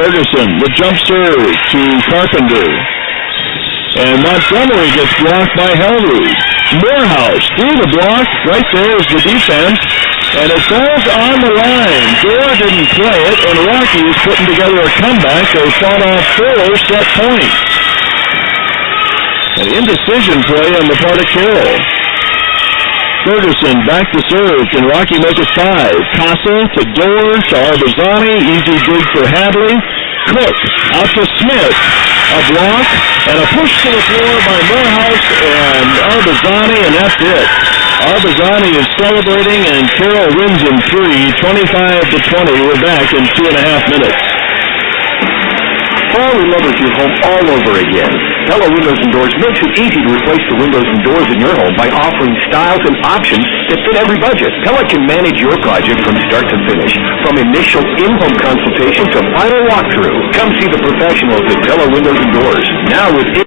Ferguson, the jump serve to Carpenter. And Montgomery gets blocked by Hellrud. Morehouse through the block. Right there is the defense. And it falls on the line. Gore didn't play it, and Rocky is putting together a comeback. They fought off 4 set points. An indecision play on the part of Carroll. Ferguson back to serve. Can Rocky make it 5? Casa to Door to Arbazani. Easy dig for Hadley. Cook out to Smith. A block and a push to the floor by Morehouse and Arbazani, and that's it. Arbazani is celebrating, and Carroll wins in 3, 25-20. We're back in 2.5 minutes. Fall in love with your home all over again. Pella Windows and Doors makes it easy to replace the windows and doors in your home by offering styles and options that fit every budget. Pella can manage your project from start to finish, from initial in-home consultation to final walkthrough. Come see the professionals at Pella Windows and Doors. Now with